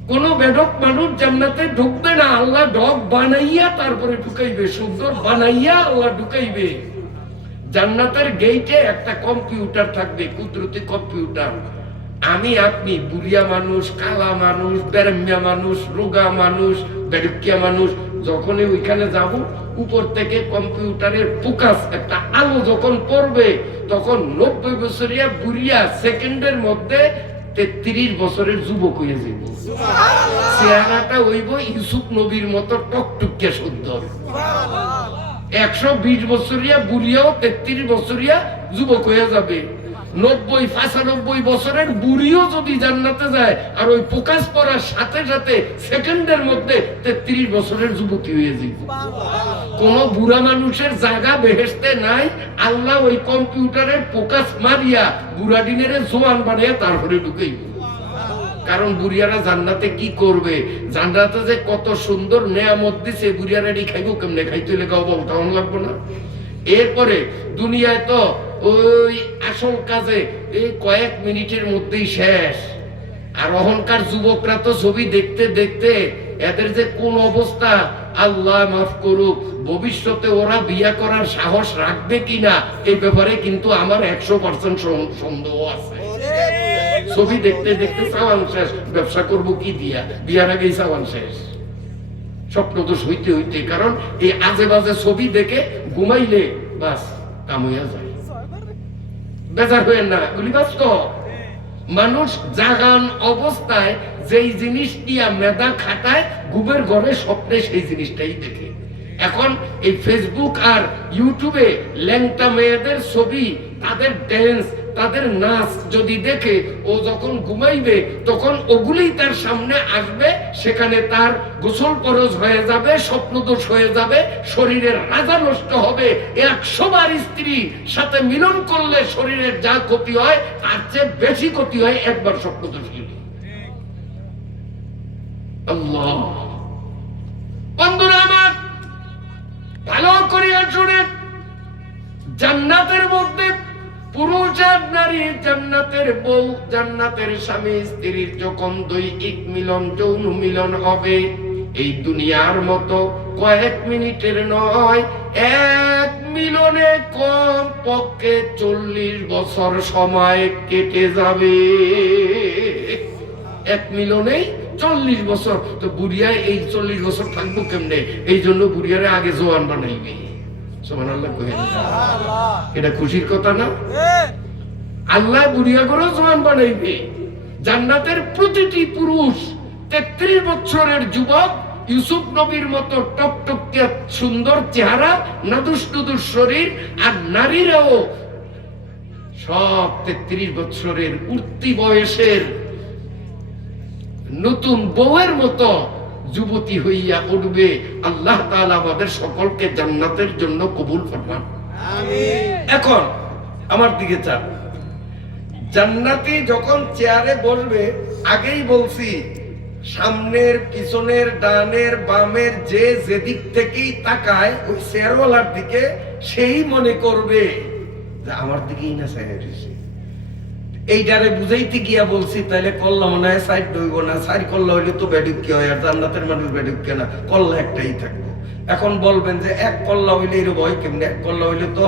কোন বেডক মানুষ জান্নাতে ঢুকবে না, আল্লাহ ডক বানাইয়া তারপরে ঢুকাইবে, সুন্দর বানাইয়া আল্লাহ ঢুকাইবে। জান্নাতের গেইটে একটা কম্পিউটার থাকবে, কুদরতি কম্পিউটার। আমি আপনি বুড়িয়া মানুষ, কালা মানুষ, বেরেমিয়া মানুষ, রোগা মানুষ, বেডুকিয়া মানুষ, যখনই ওইখানে যাব, উপর থেকে কম্পিউটারের ফোকাস একটা আলো যখন পড়বে, তখন 90 বছরিয়া বুড়িয়া সেকেন্ডের মধ্যে 33 বছরের যুবক হয়ে যাব। চেহারাটা হইব ইউসুফ নবীর মতো টকটুকে সুন্দর। 120 বছরিয়া বুড়িয়াও 33 বছরিয়া যুবক হয়ে যাবে। 90-95 বছরের বুড়িও যদি জান্নাতে যায়, আর ওই ফোকাস পড়ার সাথে সাথে সেকেন্ডের মধ্যে 33 বছরের যুবতী হয়ে যাবে। কোন বুড়া মানুষের জায়গা বেহেশতে নাই। আল্লাহ ওই কম্পিউটারের ফোকাস মারিয়া বুড়া দিনের জোয়ান বানিয়ে তারপরে ঢুকাইব। কারণ বুড়িয়ারা জান্নাতে কি করবে? জান্নাতে যে কত সুন্দর নেয়ামত দিছে, বুড়িয়ারা খাইব কেমনে? খাইতে লেখাও বলতে লাগবো না? এরপরে দুনিয়ায় তো ওই আসল কাজে এই কয়েক মিনিটের মধ্যেই শেষ। আর অহংকার যুবকরা তো ছবি দেখতে দেখতে এদের যে কোন অবস্থা, আল্লাহ মাফ করুক। ভবিষ্যতে ওরা বিয়া করার সাহস রাখবে কিনা এই ব্যাপারে কিন্তু আমার 100% সন্দেহ আছে। ছবি দেখতে দেখতে সাওয়ান শেষ, ব্যবসা করব কি দিয়া? বিয়ার আগেই সাওয়ান শেষ, স্বপ্ন দোষ হইতে হইতে। কারণ এই আজে বাজে ছবি দেখে ঘুমাইলে বাস কাম হইয়া যায়। বেজার হইেন না, গুলি বাস্তব। মানুষ জাগান অবস্থায় যেই জিনিস দিয়া মেধা খাটায়, ঘুমের ঘরে স্বপ্নে সেই জিনিসটাই দেখে। এখন এই ফেসবুক আর ইউটিউবে ল্যাংটা মেয়েদের ছবি, তাদের ড্যান্স, তাদের নাচ যদি দেখে, ও যখন ঘুমাইবে তখন ওগুলোই তার সামনে আসবে। সেখানে তার গোসল ফরজ হয়ে যাবে, স্বপ্নদোষ হয়ে যাবে, শরীরের রাজা নষ্ট হবে। 100 বার স্ত্রী সাথে মিলন করলে শরীরের যা ক্ষতি হয় তার চেয়ে বেশি ক্ষতি হয় একবার স্বপ্নদোষ হলে। আল্লাহ, বন্ধুরা আমার, ভালো করে শুনেন, জান্নাতের মধ্যে পুরুষ আর নারী, জান্নাতের বউ, জান্নাতের স্বামী স্ত্রীর যখন দৈহিক মিলন, যৌন মিলন হবে, এই দুনিয়ার মতো কয়েক মিনিটের নয়, এক মিলনে কম পক্ষে 40 বছর সময় কেটে যাবে। এক মিলনেই 40 বছর। তো বুড়িয়ায় এই 40 বছর থাকবো কেমনে? এই জন্য বুড়িয়ারে আগে জোয়ান বানাইবে। সুবহানাল্লাহ কইেন। এটা খুশির কথা না? আল্লাহ বুড়িয়া করে জোয়ান বানাইবে। জান্নাতের প্রতিটি পুরুষ 33 বছরের যুবক, ইউসুফ নবীর মতো টকটকে সুন্দর চেহারা, নাদুস নুদুস শরীর। আর নারীরাও সব 33 বছরের উঠতি বয়সের নতুন বউয়ের মতো যুবতী হইয়া উঠবে। আল্লাহ তাআলা আমাদের সকলকে জান্নাতের জন্য কবুল ফরমান। আমিন। এখন আমার দিকে চান। জান্নাতি যখন চেয়ারে বসবে, আগেই বলছি, সামনের, পিছনের, ডানের, বামের যে যেদিক থেকেই তাকায় ওই চেয়ারওয়ালার দিকে, সেই মনে করবে যে আমার দিকেই না চেয়ার এসে। এইটারে বুঝাইতে গিয়া বলছি, তাইলে কল্লা মনে হয় সাইড হইব না। সাইড কল্লা হইলে তো বেডুক্কি হয়, আর জান্নাতের মানুষ বেডুক্কি না, কল্লা একটাই থাকবো। এখন বলবেন যে এক কল্লা হইলে এর ভয় কেমনি? এক কল্লা হইলে তো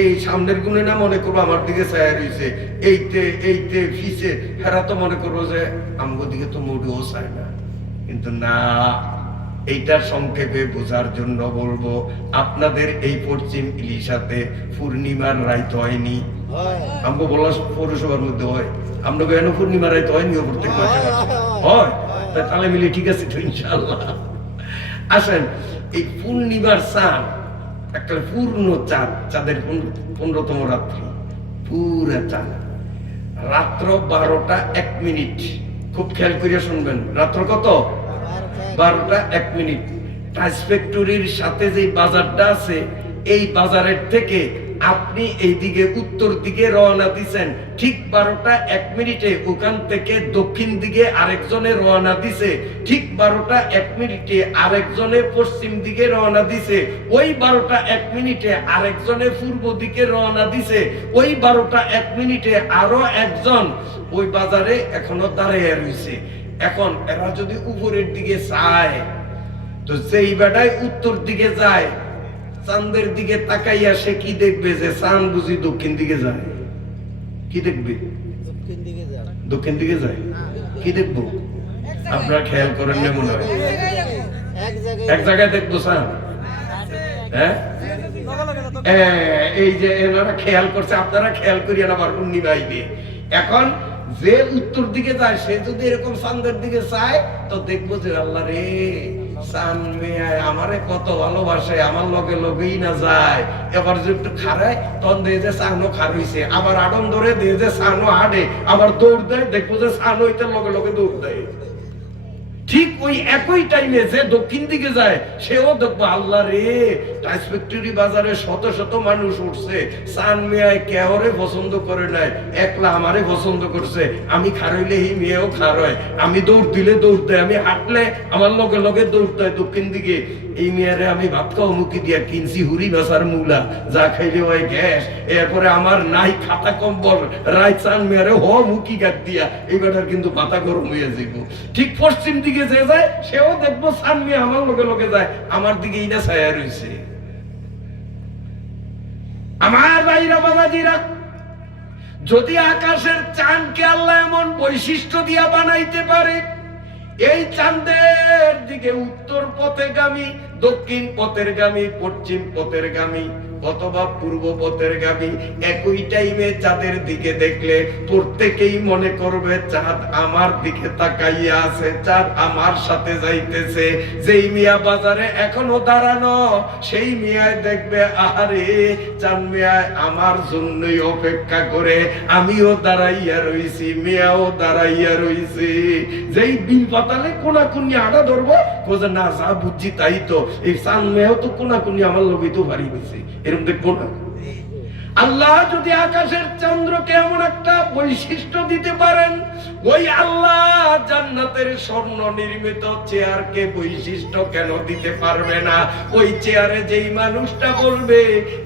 এই সামনের গুণে না মনে করবো আমার দিকে ছায়া রয়েছে, এইতে ফিসে, হেরা তো মনে করবো যে আমগো দিকে তো মোটেও চায় না। কিন্তু না, এইটার সংক্ষেপে বোঝার জন্য বলবো, আপনাদের এই পশ্চিম ইলিশাতে পূর্ণিমার রাইত হয়নি? আমগো বলা পৌরসভার মধ্যে হয়, আমরা কেন পূর্ণিমার রাইত হয়নি? প্রত্যেক মাসে হয়। তাহলে মিলে ঠিক আছে তো ইনশাআল্লাহ। আসেন, এই পূর্ণিমার চাঁদ একটা পূর্ণ চাঁদ, চাঁদের 15তম রাত্রি, পুরা চাঁদ, রাত্র 12টা 1 মিনিট। খুব খেয়াল করে শুনবেন, রাত্র কত? 12টা 1 মিনিট। টাইস ফ্যাক্টরির সাথে যে বাজারটা আছে, এই বাজারের থেকে আপনি এইদিকে উত্তর দিকে রওনা দিছেন, ঠিক 12টা 1 মিনিটে ওখান থেকে দক্ষিণ দিকে আরেকজনে রওনা দিছে, ঠিক 12টা 1 মিনিটে আরেকজনে পশ্চিম দিকে রওনা দিছে, ওই 12টা 1 মিনিটে আরেকজনে পূর্ব দিকে রওনা দিছে, ওই 12টা 1 মিনিটে আরো একজন ওই বাজারে এখনো দাঁড়িয়ে রয়েছে। এখন এরা যদি উপরের দিকে চায়, তো যেই বেটায় উত্তর দিকে যায়, চাঁদের দিকে তাকাইয়া সে কি দেখবে যে চাঁদ বুঝি দক্ষিণ দিকে যায়? কি দেখবে? দক্ষিণ দিকে যায়। কি দেখবো? আপনারা খেয়াল করেন না মনে হয়? এক জায়গায় দেখবো চাঁদ। হ্যাঁ, এই যে এনারা খেয়াল করছে, আপনারা খেয়াল করিয়া আবার পূর্ণিমা আইবে। এখন যে উত্তর দিকে যায় সে যদি এরকম চাঁদের দিকে চায় তো দেখবো যে আল্লাহ রে, চাঁদ মেয়ে আমারে কত ভালোবাসে, আমার লগে লগেই না যায়। এবার যে একটু খারায় তখন দিয়ে যে চাঁদও খার হইছে, আবার আডম ধরে দিয়ে যে চাঁদও হাঁটে, আবার দৌড় দেয়, দেখবো যে চাঁদ হইতে লগে লগে দৌড় দেয়। ঠিক ওই একই টাইমে যে দক্ষিণ দিকে যায় সেও দেখবো আল্লাহ রে, টাইস ফ্যাক্টরি বাজারে শত শত মানুষ উঠছে, চান মেয়ায় কেউরে পছন্দ করে নাই, একলা আমারে পছন্দ করছে। আমি খার হইলে এই মেয়েও খার হয়, আমি দৌড় দিলে দৌড় দেয়, আমি হাঁটলে আমার লগে লগে দৌড় দেয় দক্ষিণ দিকে। এই মেয়ারে আমি ভাত খাওয়া মুখি দিয়া কিনছি হুরি বেচার মূলা, যা খাইলে হয় গ্যাস। এরপরে আমার নাই খাতা কম্বল, রায় চান মেয়ারে হ মুখি গাত দিয়া, এইবার কিন্তু মাথা গরম হয়ে যাইব। ঠিক পশ্চিম দিকে যে যায় সেও দেখবো চান মেয়ে আমার লগে লগে যায়, আমার দিকে ইনা ছায়া রয়েছে। আমার ভাইরা বাবাজিরা, যদি আকাশের চাঁদকে আল্লাহ এমন বৈশিষ্ট্য দিয়া বানাইতে পারে, এই চাঁদের দিকে উত্তর পথে গামী, দক্ষিণ পথের গামী, পশ্চিম পথের গামী অথবা পূর্ব পথের গামী একই টাইমে চাঁদের দিকে দেখলে প্রত্যেকেই মনে করবে চাঁদ আমার দিকে তাকাইয়া আছে, চাঁদ আমার সাথে যাইতেছে। যেই মিয়া বাজারে এখনো দাঁড়ানো সেই মিয়ায় দেখবে আহারে, চাঁদ মিয়ায় আমার জন্যই অপেক্ষা করে, আমিও দাঁড়াইয়া রইছি, মিয়াও দাঁড়াইয়া রইছি। যেই বিল পাতালে কোনাকুনি আড়া ধরবো, কোজে না যা বুঝছি তাই তো, এই চাঁদ মিয়াও তো কোনাকুনি আমার লোভই তো ভারী দিছে, এরকম দেখবো না? আল্লাহ যদি আকাশের চন্দ্রকে এমন একটা বৈশিষ্ট্য দিতে পারেন, ওই আল্লাহ জান্নাতের স্বর্ণ নির্মিত চেয়ারকে বৈশিষ্ট্য কেন দিতে পারবে না? ওই চেয়ারে যেই মানুষটা বলবে,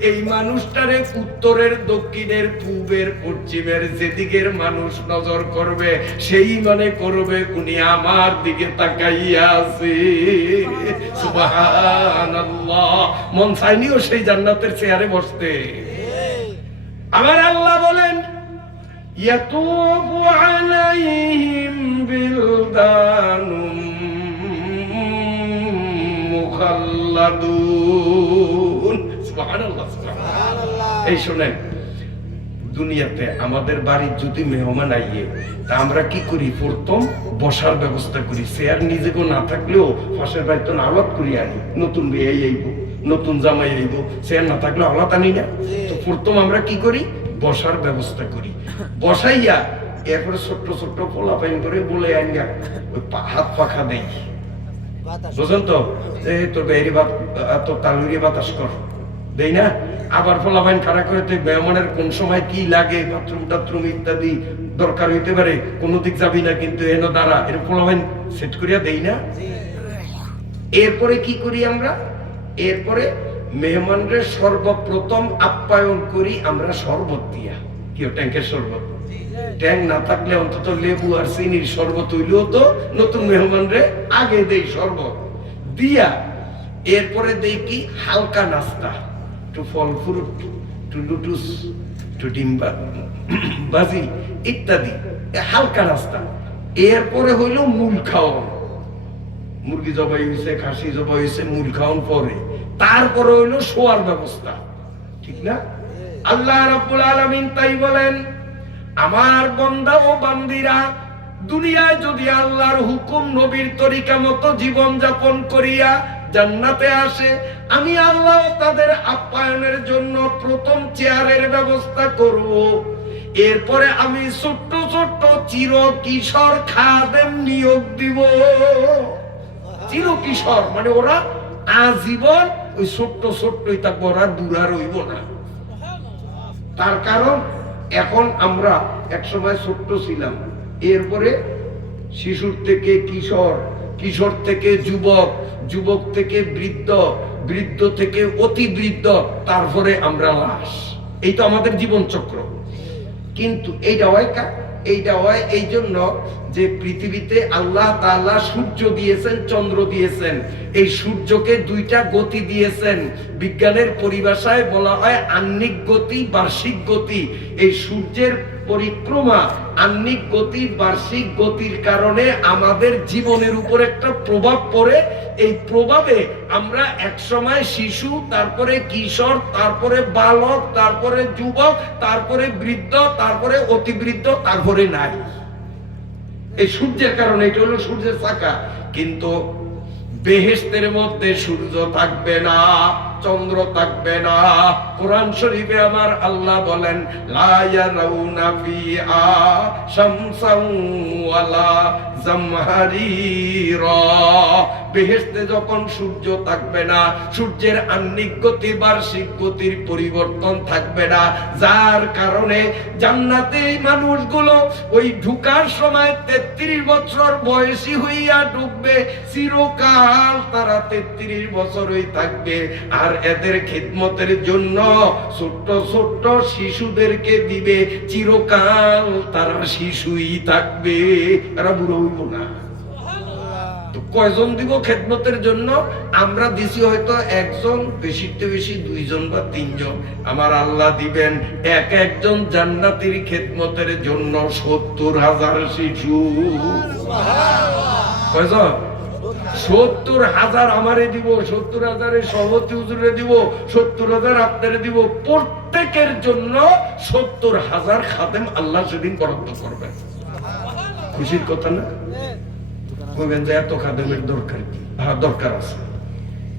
এই মানুষটারে উত্তরের, দক্ষিণের, পূবের, পশ্চিমের যেদিকের মানুষ নজর করবে সেই মনে করবে উনি আমার দিকে তাকাইয়া আছে। সুবহানাল্লাহ। মন চাইনিও সেই জান্নাতের চেয়ারে বসতে। আমার আল্লাহ বলেন, ইয়াতুবু আলাইহিম বিলদানুম মুখাল্লাদুন। সুবহানাল্লাহ, সুবহানাল্লাহ। এই শুনেন, দুনিয়াতে আমাদের বাড়ির যদি মেহমান আইয়ে তা আমরা কি করি? প্রথম বসার ব্যবস্থা করি। চেয়ার নিজেকে না থাকলেও পাশের বাড়িতে আলাপ করি আনি, নতুন বিয়ে আইব, নতুন জামাই আইব, চেয়ার না থাকলে আলাপ আনি না। তো প্রথম আমরা কি করি? বসার ব্যবস্থা করি। বসাইয়া এরপরে ছোট্ট ছোট্ট পোলা পাইন করে বলে আনিয়া ওই হাত পাখা দেই, বুঝলেন তো? তোর বেরি ভাত, তোর তালুরি বাতাস কর দেই না? আবার ফলাফাইন খাড়া করে মেহমানের কোন সময় কি লাগে, বাথরুম টাথরুম ইত্যাদি দরকার হইতে পারে, কোনো দিক যাবি না কিন্তু এনো দ্বারা এরকম ফলাফাইন সেট করিয়া দেই না? এরপরে কি করি আমরা? এরপরে মেহমানদের সর্বপ্রথম আপ্যায়ন করি আমরা শরবত দিয়া। কি ট্যাঙ্কের শরবত? ট্যাঙ্ক না থাকলে অন্তত লেবু আর চিনির শরবত হইলেও তো নতুন মেহমানরে আগে দেই শরবত দিয়া। এরপরে দেই কি? হালকা নাস্তা, টু ফল ফ্রুট, টু লুটুস, টু ডিম্বা বাজি ইত্যাদি, হালকা নাস্তা। এরপরে হইল মূল খাওয়ান, মুরগি জবাই হয়েছে, খাসি জবাই হয়েছে, মূল খাওয়ান পরে। তারপরে হইল শোয়ার ব্যবস্থা, ঠিক না? আল্লাহ রাব্বুল আলামিন তাই বলেন, আমার বান্দা ও বান্দিরা দুনিয়ায় যদি আল্লাহর হুকুম নবীর তরিকা মতো জীবন যাপন করিয়া জান্নাতে আসে, আমি আল্লাহ তাদের আপ্যায়নের জন্য প্রথম চেয়ারের ব্যবস্থা করব। এরপরে আমি ছোট্ট ছোট্ট চির কিশোর খাদেম নিয়োগ দিব। চির কিশোর মানে ওরা আজীবন ওই ছোট্ট ছোট্টই থাকবো, ওরা দূরা রইব না। তার কারণ এখন আমরা একসময় ছোট্ট ছিলাম, এরপরে শিশুর থেকে কিশোর, কিশোর থেকে যুবক, যুবক থেকে বৃদ্ধ, বৃদ্ধ থেকে অতি বৃদ্ধ, তারপরে আমরা লাশ। এই তো আমাদের জীবন চক্র। কিন্তু এইটা হয় এই জন্য যে পৃথিবীতে আল্লাহ তাআলা সূর্য দিয়েছেন, চন্দ্র দিয়েছেন। এই সূর্যকে দুইটা গতি দিয়েছেন। বিজ্ঞানের পরিভাষায় বলা হয় আহ্নিক গতি, বার্ষিক গতি। এই সূর্যের পরিক্রমা, আহ্নিক গতি, বার্ষিক গতির কারণে আমাদের জীবনের উপর একটা প্রভাব পড়ে। এই প্রভাবে আমরা একসময় শিশু, তারপরে কিশোর, তারপরে বালক, তারপরে যুবক, তারপরে বৃদ্ধ, তারপরে অতিবৃদ্ধ, তারপরে নারী। এই সূর্যের কারণে, এটা হলো সূর্যের চাকা। কিন্তু বেহেশতের মধ্যে সূর্য থাকবে না, চন্দ্র থাকবে না। কোরআন শরীফে আমার আল্লাহ বলেন, লা ইয়ারাউনা ফিহা শামসান ওয়ালা জামহারিরা। বেহেশতে যখন সূর্য থাকবে না, সূর্যের আহ্নিক গতি, বার্ষিক গতির পরিবর্তন থাকবে না, যার কারণে জান্নাতে এই মানুষগুলো ওই ঢুকার সময় 33 বছর বয়সী হইয়া ঢুকবে। চিরকাল তারা 33 বছরই থাকবে। আর এদের খিদমতের জন্য ছোট্ট ছোট্ট শিশুদেরকে দিবে। চিরকাল তারা শিশুই থাকবে, তারা বুড়ো হইব না। তো কয়জন দিব খেদমতের জন্য? আমরা দিছি হয়তো একজন, বেশিতে বেশি 2 জন বা 3 জন। আমার আল্লাহ দিবেন এক একজন জান্নাতীর খেদমতের জন্য 70,000 শিশু। কয়জন? 70,000 আমারে দিব, 70,000 সভাপতি হুজুরে দিব, 70,000 আপনারে দিব। প্রত্যেকের জন্য 70,000 খাদেম আল্লাহ সেদিন বরাদ্দ করবেন। খুশির কথা না? বলবেন যে এত খাদেমের দরকার কি? হ্যাঁ, দরকার আছে।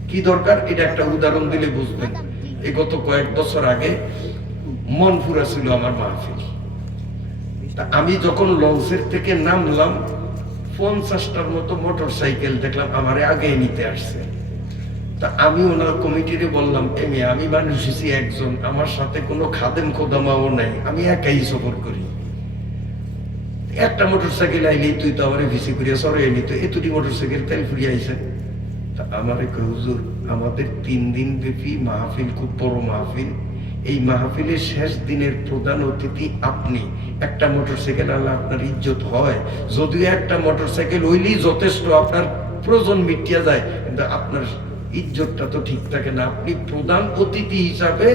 কি দরকার? এটা একটা উদাহরণ দিলে বুঝবেন। এই গত কয়েক বছর আগে মনপুরা ছিল আমার মাহফিল। তা আমি যখন লঞ্চের থেকে নামলাম, 50টার মতো মোটর সাইকেল দেখলাম আমারে আগে নিতে আসছে। তা আমি ওনার কমিটিরে বললাম, আমি মানুষ হিসেবে একজন, আমার সাথে কোনো খাদেম খোদামাও নাই, আমি একাই সফর করি। একটা মোটরসাইকেল আইলি তুই তো আমার ভিসি করিয়া সরাই নিত, এতটি মোটরসাইকেল তেল ফুরিয়ে আইসে। তা আমার হুজুর, আমাদের 3 দিন ব্যাপী মাহফিল, খুব বড় মাহফিল। এই মাহফিলের শেষ দিনের প্রধান অতিথি আপনি। একটা মোটরসাইকেল আল্লাহ আপনার ইজ্জত হয়, যদিও একটা মোটরসাইকেল হইলেই যথেষ্ট, আপনার প্রয়োজন মিটিয়া যায়, কিন্তু আপনার ইজ্জতটা তো ঠিক থাকে না। আপনি প্রধান অতিথি হিসাবে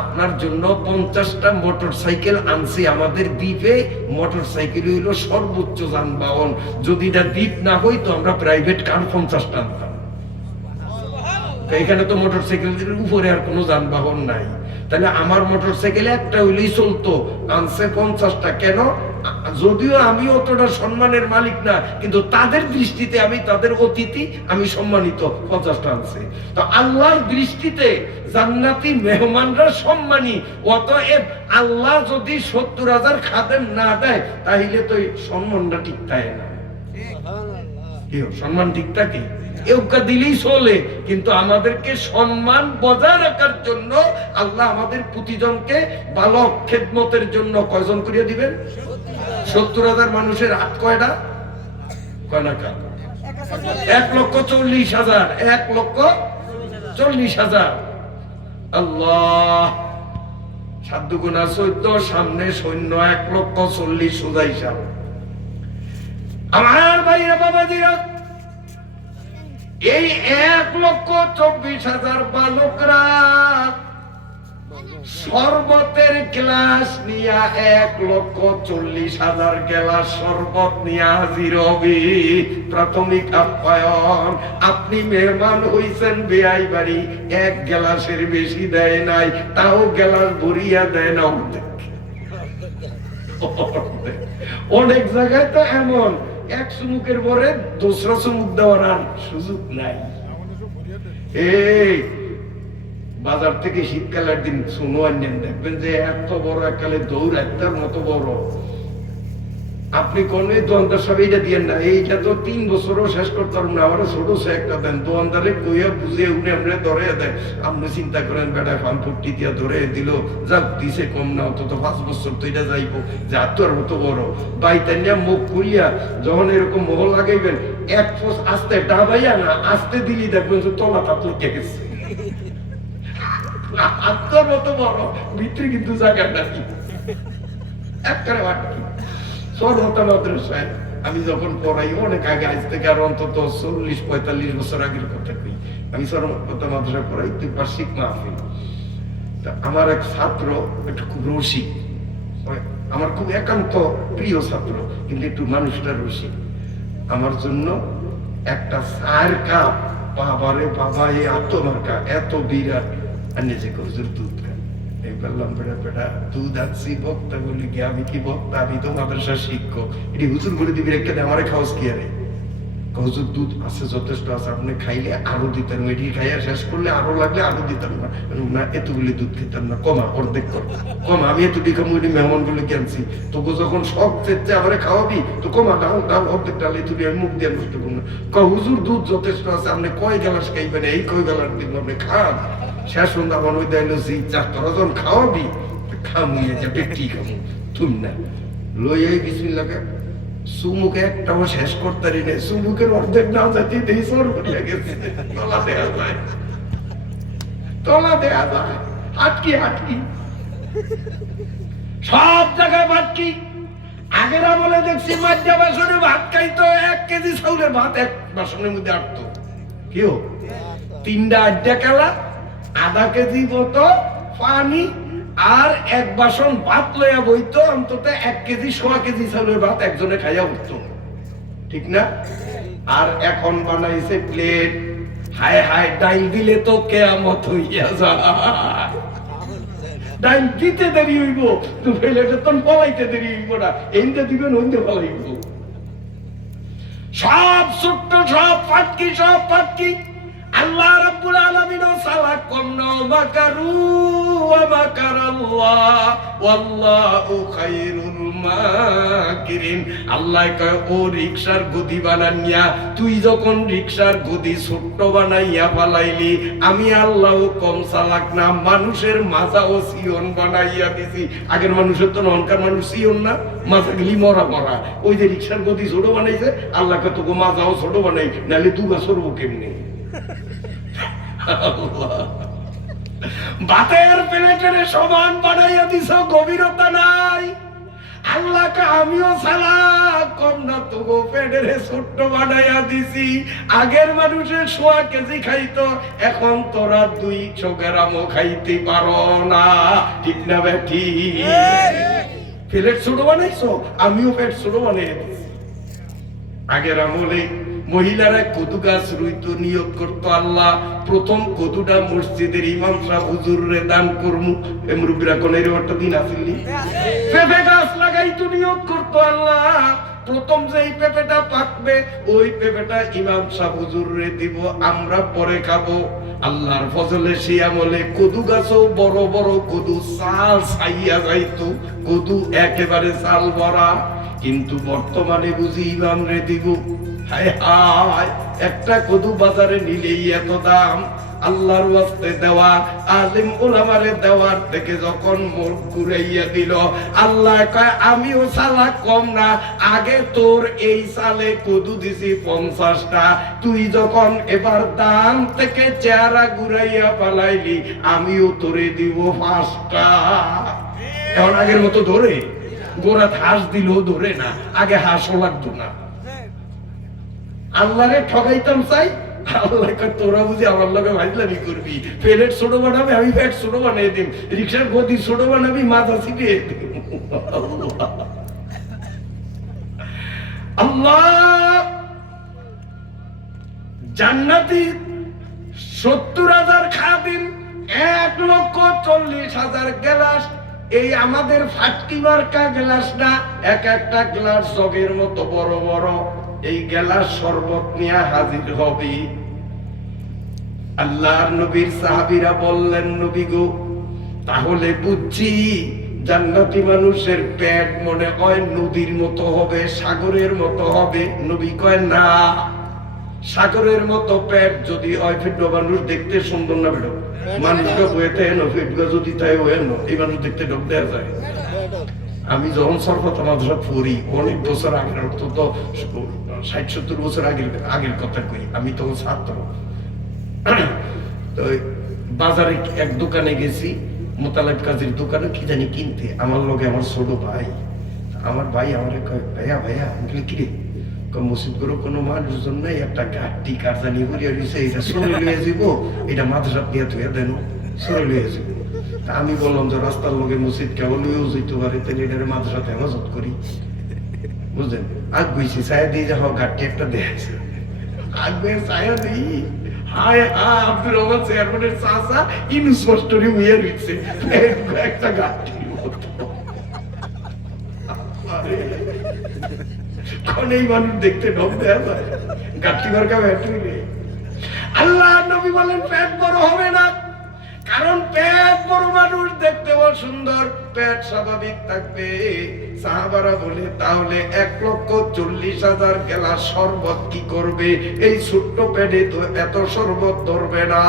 আপনার জন্য 50টা মোটরসাইকেল আনছি আমাদের দ্বীপে। মোটরসাইকেল হইল সর্বোচ্চ যানবাহন। যদি এটা দ্বীপ না হইতো আমরা প্রাইভেট কার 50টা আনতাম। এখানে তো মোটরসাইকেলের উপরে আর কোনো যানবাহন নাই। তাহলে আমার মোটরসাইকেল একটা হইলেই চলতো, আনছে 50টা। কেন? যদিও আমি অতটা সম্মানের মালিক না, কিন্তু তাদের দৃষ্টিতে আমি তাদের অতিথি, আমি সম্মানিত, 50টা আনছে। তো আল্লাহর দৃষ্টিতে জান্নাতি মেহমানরা সম্মানী। অতএব আল্লাহ যদি 70,000 খাদেম না দেয়, তাহলে তো সম্মানটা ঠিক থাকে না। সম্মান ঠিক থাকে, এউকা দিলেই চলে। কিন্তু আমাদেরকে সম্মান বজায় রাখার জন্য আল্লাহ আমাদের প্রতিজনকে বালক খেদমতের জন্য কয়জন করিয়া দিবেন? 70,000 মানুষের হাত কয়টা? কয় না? 1,40,000। 1,40,000। আল্লাহ, 7 দুগুণা 14, সামনে সৈন্য 1,40,000 সোজা হিসাব। আমার ভাইরা বাবাজিরা, এই 1,24,000 বালকরা শরবতের গ্লাস নিয়া 1,40,000 গ্লাস শরবত নিয়ে হাজির হবে। প্রাথমিক আপ্যায়ন। আপনি মেহমান হইছেন বেয়াই বাড়ি, 1 গ্লাসের বেশি দেয় নাই, তাও গ্লাস ভরিয়া দেয় না অর্ধেক। অনেক জায়গায় তো এমন, 1 চুমুকের পরে 2রা চুমুক দেওয়ার আর সুযোগ নাই। এই বাজার থেকে শীতকালের দিন শুনো আনেন, দেখবেন যে এত বড় এককালে দৌড়, একটার মতো বড়। আপনি কোন দোকানদার সব এইটা দিয়েন না, এইটা তো 3 বছরও শেষ করতে পারবেন না, আমারও ছোট একটা দেন। দোকানদারে কইয়া বুঝিয়ে উনি আমরা ধরে দেন। আপনি চিন্তা করেন বেটা ফান ফুটি দিয়া ধরে দিল, যাক দিছে কম না, অন্তত 5 বছর তো এটা যাইবো। যে তোর মতো বড় বাইতানিয়া মুখ খুলিয়া যখন এরকম মোহর লাগাইবেন, 1 ফোঁস আস্তে ডাবাইয়া না, আস্তে দিলি দেখবেন যে তলা তাত লেগে গেছে। আত্মার মতো বড়, ভিতরে কিন্তু জায়গা নাই। একবারে বাকি সর্বতা মাদ্রাসায় আমি যখন পড়াই অনেক আগে, আজ থেকে আর অন্তত 40-45 বছর আগের কথা কই, আমি সরবতা মাদ্রাসা পড়াই, তুই বার্ষিক মাহফিল। তা আমার এক ছাত্র একটু খুব রসিক, আমার খুব একান্ত প্রিয় ছাত্র, কিন্তু একটু মানুষটা রসিক। আমার জন্য একটা 4 কাপ, বাবারে বাবা, এই আত্মমার্কা এত বিরাট আনে যে হুজুর দুধ খান। এই বললাম, বেটা বেটা দুধ আনছি, বক্তা বলি কি, আমি কি বক্তা, আমি তো মাদ্রাসার শিক্ষক, এটি হুজুর করে দিবি রেখে দে, আমারে খাওয়াস কি আরে? হুজুর দুধ আছে, যথেষ্ট আছে, আপনি খাইলে আরো দিতেন, এটি খাইয়া শেষ করলে আরো লাগলে আরো দিতাম না, না এতগুলি দুধ খেতাম না, কমা, অর্ধেক কর, কমা, আমি এত দিকে মুড়ি মেহমান গুলো কিনছি, তোকে যখন সব চেয়ে আমারে খাওয়াবি তো কমা, ডাল ডাল অর্ধেক ডাল এতুলি, আমি মুখ দিয়ে নষ্ট করবো না। হুজুর দুধ যথেষ্ট আছে, আপনি কয় গ্লাস খাইবেন, এই কয় গ্লাস দিব, আপনি খান। শেষ সন্ধ্যা আমার ওই দেয় জি চার, তোরা যখন খাওয়াবি খামুইয়ে যাবে, ঠিক খামু তুমি না লই, এই বিসমিল্লাহ সুমুকে একটাও শেষ করতে রি নেই, সুমুকের অর্ধেক না যাতে দেই সর করিয়া গেছে, তলা দেয়া যায়, তলা দেয়া যায়, হাটকি হাটকি সব জায়গায় ভাটকি। আগের আমলে দেখছি মাজ্জা বাসনে ভাত খাইতো, 1 কেজি চাউলের ভাত এক বাসনের মধ্যে আটতো, কেউ 3টা আড্ডা খেলা, আধা কেজি মতো পানি আর 1 বাসন ভাত লইয়া বইতো, অন্তত 1 কেজি 1.5 কেজি চাউলের ভাত একজনে খাইয়া উঠতো, ঠিক না? আর এখন বানাইছে প্লেট, হায় হায়, ডাইল দিলে তো কেয়ামত হইয়া যায়, ডাইল দিতে দেরি হইব তো প্লেটে তো ফলাইতে দেরি হইব না, এইটা দিবেন ওইটা ফলাইব। সব ছোট্ট, সব ফাটকি, সব ফাটকি। আল্লাহ রাব্বুল আলামিন সালাক কমনা মাকারু ওয়া মাকারাল্লাহ ওয়াল্লাহু খায়রুল মাকিরিন। আল্লাহ কয়, ও রিকশার গদি বানাইয়া তুই যখন রিকশার গদি ছোট্ট বানাইয়া পালাইলি, আমি আল্লাহ কম চালাক না, মানুষের মাজাও সিয়ন বানাইয়া দিছি। আগের মানুষের তো ননকার মানুষ সিয়ন না, মাজা গেলি মরা মরা, ওই যে রিকশার গদি ছোট বানাইছে, আল্লাহকে তোকে মাজাও ছোট বানাই, নাহলে দুগা সরবো কেমনি? ভাতের প্লেটের সমান বানাইয়া দিছ, গভীরতা নাই। আল্লাহকে আমিও সালাক কম না, তবু পেটের ছোট্ট বানাইয়া দিছি। আগের মানুষের 1.5 কেজি খাইতো, এখন তোরা 200 গ্রামও খাইতে পারো না, ঠিক না বেটি? প্লেট ছোট বানাইছো, আমিও পেট ছোট বানাইয়া দিছি। আগের আমলে মহিলারা কদু গাছ রুইতো, নিয়ত করতো আল্লাহ প্রথম কদুটা মসজিদের ইমাম সাহেব হুজুরে দান করমু, এমরুবিরা কোনের একটা দিন আসেননি, পেঁপে গাছ লাগাইতো, নিয়ত করতো আল্লাহ প্রথম যেই পেঁপেটা পাকবে ওই পেঁপেটা ইমাম সাহেব হুজুরে দিব, আমরা পরে খাবো। আল্লাহর ফজলে সেই আমলে কদু গাছও বড় বড় কদু, চাল ছাইয়া যাইতো, কদু একেবারে চাল ভরা। কিন্তু বর্তমানে বুঝি ইমাম রে দিব, হায় হায়, একটা কদু বাজারে নিলেই এত দাম। আল্লাহর ওয়াস্তে দেওয়া, আলিম ওলামারে দেওয়ার থেকে যখন মোর ঘুরাইয়া দিল, আল্লাহ কয় আমিও সালা কম না, আগে তোর এই সালে কদু দিছি 50টা, তুই যখন এবার দাম থেকে চেহারা ঘুরাইয়া পালাইলি, আমিও তোরে দিব 5টা। এখন আগের মতো ধরে গোড়াত হাঁস দিলেও ধরে না, আগে হাঁসও লাগতো না। আল্লাহরে ঠকাইতাম চাই, আল্লাহ তোরা বুঝি আমার লগে ভাইলামি করবি, প্লেট ছোট বানাবি, আমি পেট ছোট বানিয়ে দিম, রিক্সার গদি ছোট বানাবি, মাথা ছিটিয়ে দিম। আল্লাহ জান্নাতি 70,000 খাদিম, 1,40,000 গ্লাস, এই আমাদের ফাটকি মার্কা গ্লাস না, এক একটা গ্লাস জগের মতো বড় বড়, এই গ্লাস শরবত নিয়ে হাজির হবি। আল্লাহর নবীর সাহাবীরা বললেন, নবী গো, তাহলে বুঝছি জান্নাতি মানুষের পেট মনে হয় নদীর মতো হবে, সাগরের মতো হবে। নবী কয় না, সাগরের মতো পেট যদি হয়, ফিটবা মানুষ দেখতে সুন্দর না বেরো, মানুষকে বইতে এনো, ফিটবা যদি তাই এনো, এই মানুষ দেখতে ঢোক দেওয়া যায়। আমি যখন সরবত মাদ্রাসা পড়ি অনেক বছর আগের, অন্তত 60-70 বছর আগের কথা কই, আমি তখন ছাত্র। তো বাজারে এক দোকানে গেছি, মোতালেব কাজীর দোকানে কি জানি কিনতে, আমার লগে আমার ছোট ভাই, আমার ভাই আমারে কয়, ভাইয়া ভাইয়া, আমি কি রে মসজিদ করে কোনো মানুষজন নাই, একটা গাড়ি কারজানি করিয়া দিছে, এটা সরে লইয়া যাব, এটা মাদ্রাসা দিয়ে থুয়া দেন, সরে লইয়া যাব। আমি বললাম যে রাস্তার লোকে মসজিদ কেবল লইয়াও যেতে পারে, তাহলে এটার মাদ্রাসাতে হেফাজত করি, বুঝলেন? আগ গইছি ছায়া দিয়ে যাও, গাড়ি একটা দেখছে আগবে ছায়া দিই, হায় হায় আব্দুর রহমান চেয়ারম্যানের চাচা ইনুস মাস্টারি হইয়া রইছে একটা গাড়ি কোন এই মানুষ দেখতে ঢোক দেয়া যায়, গাড়ি মার্কা ব্যাটারি। আল্লাহ নবী বলেন পেট বড় হবে না, কারণ পেট বড় মানুষ দেখতে বড় সুন্দর, পেট স্বাভাবিক থাকবে। সাহাবারা বলে তাহলে 1,40,000 গ্লাস শরবত কি করবে? এই ছোট্ট পেটে তো এত শরবত ধরবে না।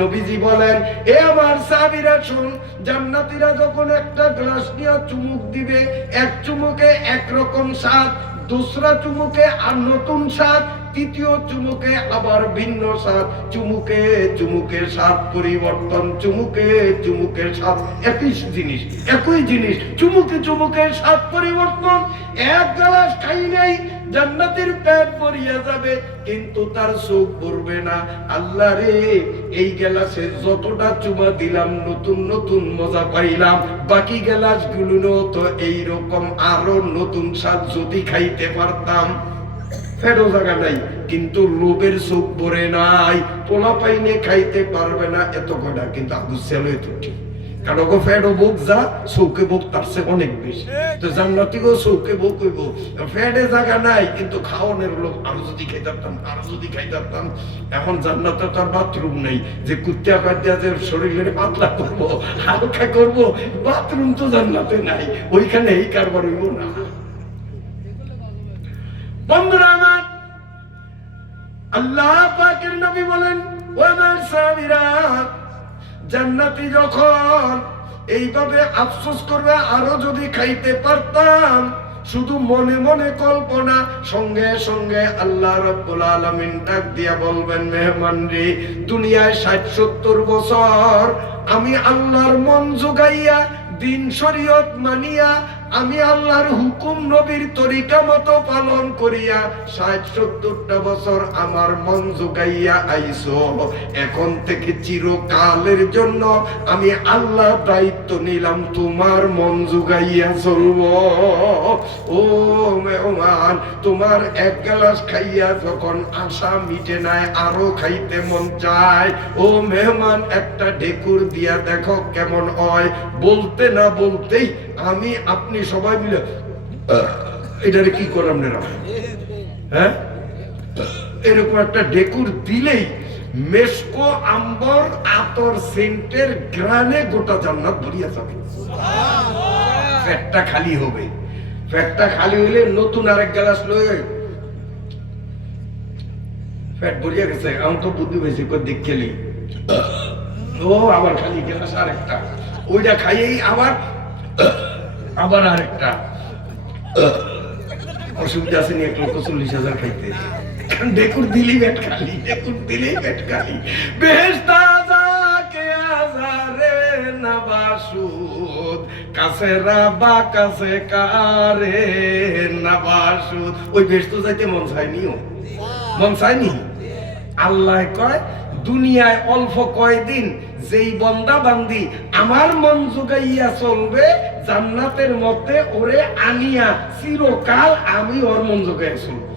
নবীজি বলেন, এ আমার সাহাবীরা শুন, জান্নাতীরা যখন একটা গ্লাস নিয়ে চুমুক দিবে, এক চুমুকে একরকম স্বাদ, দুসরা চুমুকে আর নতুন স্বাদ, তৃতীয় চুমুকে আবার ভিন্ন স্বাদ, চুমুকে চুমুকে স্বাদ পরিবর্তন, চুমুকে চুমুকে স্বাদ একই জিনিস, একই জিনিস, চুমুকে চুমুকে স্বাদ পরিবর্তন। এক গ্লাস খাই নাই, জান্নাতের পেট ভরিয়া যাবে, কিন্তু তার চোখ ভরবে না। আল্লাহ রে, এই গ্লাসে যতটা চুমা দিলাম নতুন নতুন মজা পাইলাম, বাকি গ্লাস গুলো তো এইরকম আরো নতুন স্বাদ যদি খাইতে পারতাম। ফেরো জায়গা নাই, কিন্তু লোভের চোখ ভরে নাই, পোলা পাইনে খাইতে পারবে না এত কটা, কিন্তু আবু সেলো এত ঠিক, কারণ ওকে ফেডো বুক যা চৌকে বুক তার সে অনেক বেশি। তো জান্নাতীকেও চৌকে বুক হইব, ফেডে জায়গা নাই, কিন্তু খাওয়ানোর লোক আরো যদি খাইতাম, আরো যদি খাইতাম। এখন জান্নাতে তো আর বাথরুম নেই যে কুত্তা কাটিয়া যে শরীরের পাতলা করবো, হালকা করবো, বাথরুম তো জান্নাতে নাই, ওইখানে এই কারবার হইব না। বন্ধুরা আমার, আল্লাহ পাকের নবী বলেন, ও আমার সাহাবীরা, জান্নাতি যখন এইভাবে আফসোস করবে, আরো যদি খাইতে পারতাম, শুধু মনে মনে কল্পনা, সঙ্গে সঙ্গে আল্লাহ রাব্বুল আলামিন ডাক দিয়া বলবেন, মেহমান রে, দুনিয়ায় 60-70 বছর আমি আল্লাহর মন জোগাইয়া, দিন শরীয়ত মানিয়া, আমি আল্লাহর হুকুম নবীর তরিকা মতো পালন করিয়া 60-70টা বছর আমার মন জোগাইয়া আইছো, এখন থেকে চিরকালের জন্য আমি আল্লাহ দায়িত্ব নিলাম তোমার মন জোগাইয়া চলবো। ও মেহমান, তোমার এক গ্লাস খাইয়া যখন আশা মিটে নাই, আরো খাইতে মন চায়, ও মেহমান একটা ঢেকুর দিয়া দেখো কেমন হয়। বলতে না বলতেই আমি আপনি সবাই মিলে এটারে কি করাম না, হ্যাঁ, এরকম একটা ঢেকুর দিলেই মেশকো আম্বর আতর সেন্টের গ্রানে গোটা জান্নাত ভরিয়া যাবে। পেটটা খালি হবে, পেটটা খালি হইলে নতুন আরেক গ্লাস লয়ে পেট ভরিয়া গেছে, আমি তো বুদ্ধি পেয়েছি দেখলি, ও আবার খালি গ্লাস আরেকটা, ওইটা খাইয়েই আবার আবার আরেকটা। অসুবিধা আছে নি 1,40,000 খাইতে, ঢেকুর দিলি পেট খালি, ঢেকুর দিলি পেট খালি। বেহেশতা যাকে আজারে নাবাসুদ, কাছে রাবা কাছে কারে নাবাসুদ, ওই বেহেশত যাইতে মন চাইনিও, মন চাইনি। আল্লাহ কয়, দুনিয়ায় অল্প কয়দিন যেই বন্দা বান্দি আমার মন জোগাইয়া চলবে, জান্নাতের মধ্যে ওরে আনিয়া চিরকাল আমি ওর মন জোগাইয়া চলবো।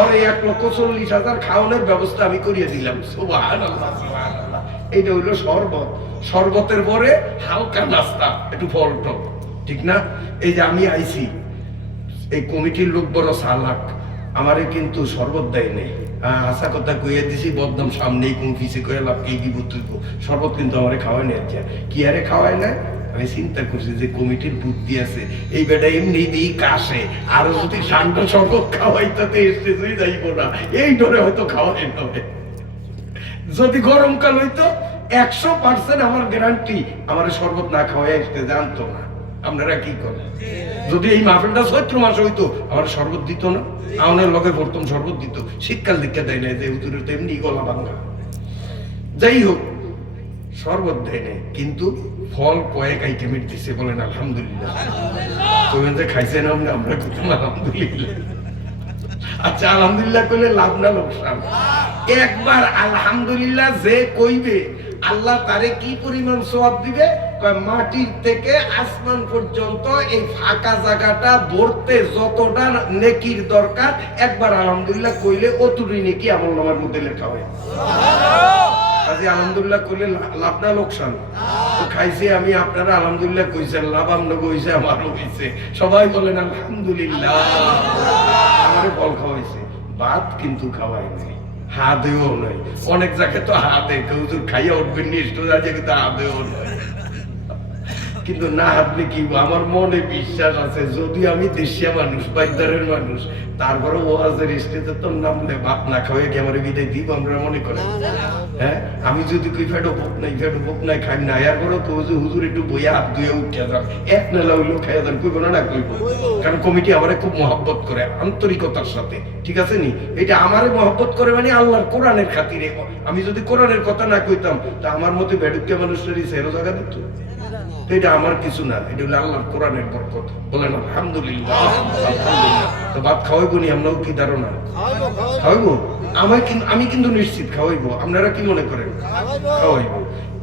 ওরে 1,40,000 খাওয়ানোর ব্যবস্থা আমি করিয়ে দিলাম। সুবহানাল্লাহ, সুবহানাল্লাহ। এইটা হইলো শরবত, শরবতের পরে হালকা নাস্তা, একটু ফল টক, ঠিক না? এই যে আমি আইছি, এই কমিটির লোক বড় চালাক, আমারে কিন্তু শরবত দেয় নেই। আশা কথা কইয়া দিছি, বদনাম সামনেই কোন ফিসে কয়ে লাভ কে দিব তুই, শরবত কিন্তু আমারে খাওয়াই না। কি আরে খাওয়ায় না? আমি চিন্তা করছি যে কমিটির বুদ্ধি আছে, এই বেটা এমনি দিই কাশে, আরো যদি ঠান্ডা শরবত খাওয়াই তাতে স্টেজই যাইব না, এই ডরে হয়তো খাওয়াই হবে। যদি গরমকাল হইতো 100% আমার গ্যারান্টি, আমার শরবত না খাওয়াই স্টেজে আনতো না। আপনারা কি করেন? যদি এই মাহফিলটা চৈত্র মাসে হইতো, আমার শরবত দিত না, আমার লগে প্রথম শরবত দিত। শীতকাল দিকে দেয় না, যে হুজুরের তো এমনি গলা ভাঙা। যাই হোক, শরবত দেয় নাই, কিন্তু ফল কয়েক আইটেমের দিছে। বলেন আলহামদুলিল্লাহ। কইবেন যে খাইছেন আপনি, আমরা করতাম আলহামদুলিল্লাহ। আচ্ছা আলহামদুলিল্লাহ কইলে লাভ না লোকসান? একবার আলহামদুলিল্লাহ যে কইবে আল্লাহ তারে কি পরিমাণ সওয়াব দিবে? কয় মাটির থেকে আসমান পর্যন্ত এই ফাঁকা জায়গাটা ভরতে যতটা নেকির দরকার একবার আলহামদুলিল্লাহ কইলে অতটুকু নেকি আমলনামার মধ্যে লেখা হয়। কাজে আলহামদুলিল্লাহ কইলে লাভ না লোকসান? তো খাইছি আমি, আপনারা আলহামদুলিল্লাহ কইছেন, লাভ আমরা কইছে, আমারও হইছে। সবাই বলেন আলহামদুলিল্লাহ। আমারে ফল খাওয়াইছে, ভাত কিন্তু খাওয়াই নাই, হাতেও নাই। অনেক জায়গায় তো হাতে কেউ খাইয়া উঠবেন নিষ্ঠ আছে, কিন্তু হাতেও নাই। কিন্তু না হাতলে কি, আমার মনে বিশ্বাস আছে যদি আমি দেশিয়া মানুষ, বাইদারের মানুষ, তারপরে ওয়াজের স্টেজে তো নামলে ভাত না খাওয়াই কি আমার বিদায় দিব আমরা মনে করেন? হ্যাঁ, আমি যদি কই ফেটো ভোগ নাই খাই না, এরপরে তো হুজুর একটু বইয়া হাত ধুয়ে উঠিয়া যান, এক নেলা হইলেও খাইয়া যান, কইব না? না কইব, কারণ কমিটি আমারে খুব মহব্বত করে আন্তরিকতার সাথে, ঠিক আছে নি? এটা আমারে মহব্বত করে মানে আল্লাহর কোরআনের খাতিরে। আমি যদি কোরআনের কথা না কইতাম তা আমার মতে বেডুকিয়া মানুষেরই সেরো জায়গা দিত। এটা আমার কিছু না, এটা হলো আল্লাহর কোরআনের বরকত। বলেন আলহামদুলিল্লাহ। আলহামদুলিল্লাহ। তো ভাত খাওয়াইবো নি? আমরাও কি ধারণা খাওয়াইবো? আমি কিন্তু নিশ্চিত খাওয়াইবো। আপনারা কি মনে করেন? খাওয়াইবো।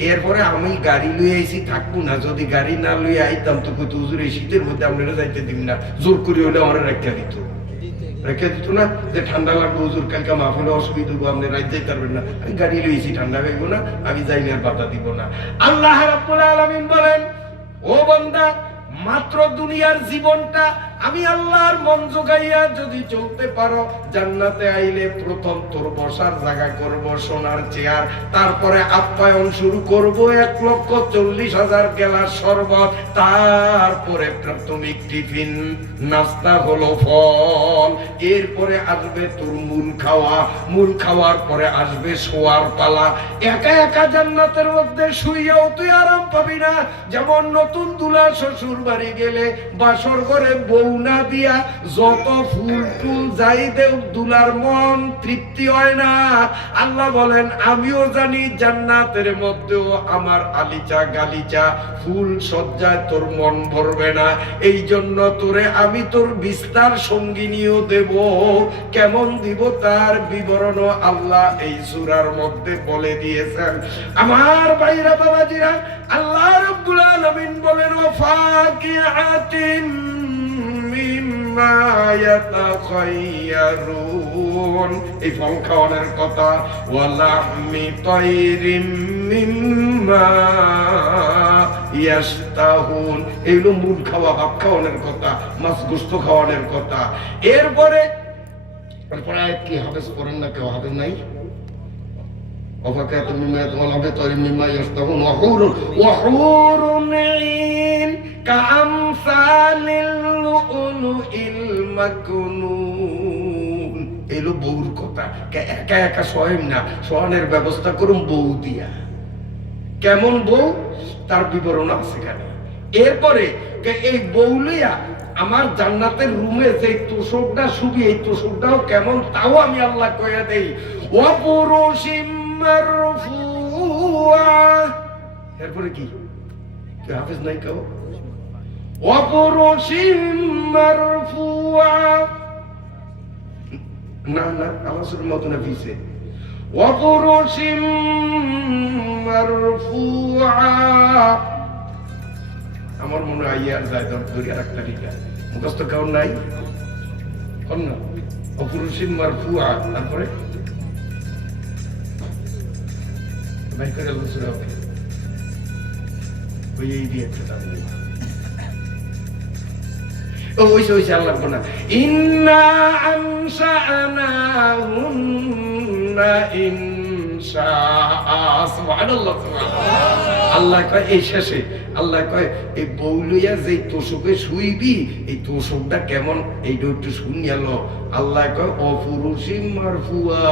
এরপরে আমি গাড়ি লইয়া আইছি, থাকবো না। যদি গাড়ি না লইয়া আইতাম তো কইতো হুজুর এই শীতের মধ্যে আপনারা যাইতে দিন না, জোর করে হইলে আমার রেখা দিত। রেখে দিত না যে ঠান্ডা লাগবে হুজুর, কালকে মাহফিলে অসুবিধা হবো, আপনি রাত যাইতে পারবেন না। আমি গাড়ি লইছি, ঠান্ডা হইব না, আমি যাইলে আর বাধা দিব না। আল্লাহ রাব্বুল আলামিন বলেন, ও বান্দা, মাত্র দুনিয়ার জীবনটা আমি আল্লাহর মন জোগাইয়া যদি চলতে পারো, জান্নাতে আইলে প্রথম তোর বসার জায়গা করব সোনার চেয়ার, তারপরে আপ্যায়ন শুরু করব 1,40,000 গ্লাস শরবত, তারপরে প্রাথমিক টিফিন নাস্তা হলো ফল, এরপরে আসবে তোর মূল খাওয়ার পরে আসবে শোয়ার পালা। একা একা জান্নাতের মধ্যে শুইয়াও তুই আরাম পাবি না। যেমন নতুন দুলা শ্বশুর বাড়ি গেলে বাসর ঘরে বউ না দিয়া যত ফুল টুল যাই দেও, দুলার মন তৃপ্তি হয় না। আল্লাহ বলেন, আমিও জানি জান্নাতের মধ্যেও আমার আলিচা গালিচা ফুল সজ্জায় তোর মন ভরবে না। এই জন্য তোরে আমি তোর বিস্তার সঙ্গিনীও দেব। কেমন দিব তার বিবরণ আল্লাহ এই সূরার মধ্যে বলে দিয়েছেন। আমার ভাইরা বাবাজিরা, আল্লাহ রাব্বুল আলামিন বলেন, ওয়াফাকিআতিন মিম্মা ইয়াতাখায়্যারুন, এই ফল খাওয়ানোর কথা। ওয়ালাহমি তায়রিম মিম্মা ইয়াশতাহুন, এইগুলো মূল খাওয়া, ভাত খাওয়ানোর কথা, মাছ গোস্ত খাওয়ানোর কথা। এরপরে আয়াত কি হাফেজ করেন না? কেউ হাফেজ নাই? وفاكهة مما يتولى بطير مما يشتهون وحور عين كأمثال اللؤلؤ المكنون। এলো বউর কথা। একা একা শোয়েন না, শোয়ানোর ব্যবস্থা করুন বউ দিয়া। কেমন বউ তার বিবরণ আছে এখানে। এরপরে এই বউ লইয়া আমার জান্নাতের রুমে যে তোষকটা শুবি, এই তোষকটাও কেমন তাও আমি আল্লাহ কইয়া দেই। ওয়াপুরুশিম মারফুআ, এরপরে কি হাফেজ নাই কেউ? ওয়াপুরুশিম মারফুআ, না না আলাসের মত না পিছে। ওয়াপুরুশিম মারফুআ, আমার মনে হয় ইয়ার যায় দরিয়া একটা লিখা মুখস্থ কেমন নাই কন না। অপুরুষিন মারফুআ, তারপরে ভাই করে লসুরা ওকে ওই এই দিয়ে একটা দাম নেই। ওইসে আল্লাহ কোনা, ইন্না আনশাআনাহুন্না ইনশাআ। সুবহানাল্লাহ, সুবহানাল্লাহ। আল্লাহ কয় এই শেষে, আল্লাহ কয় এই বউ লইয়া যে তোষকে শুইবি, এই তোষকটা কেমন এইটা একটু শুনিয়াল। আল্লাহ কয় অপুরুষিম মারফুআ,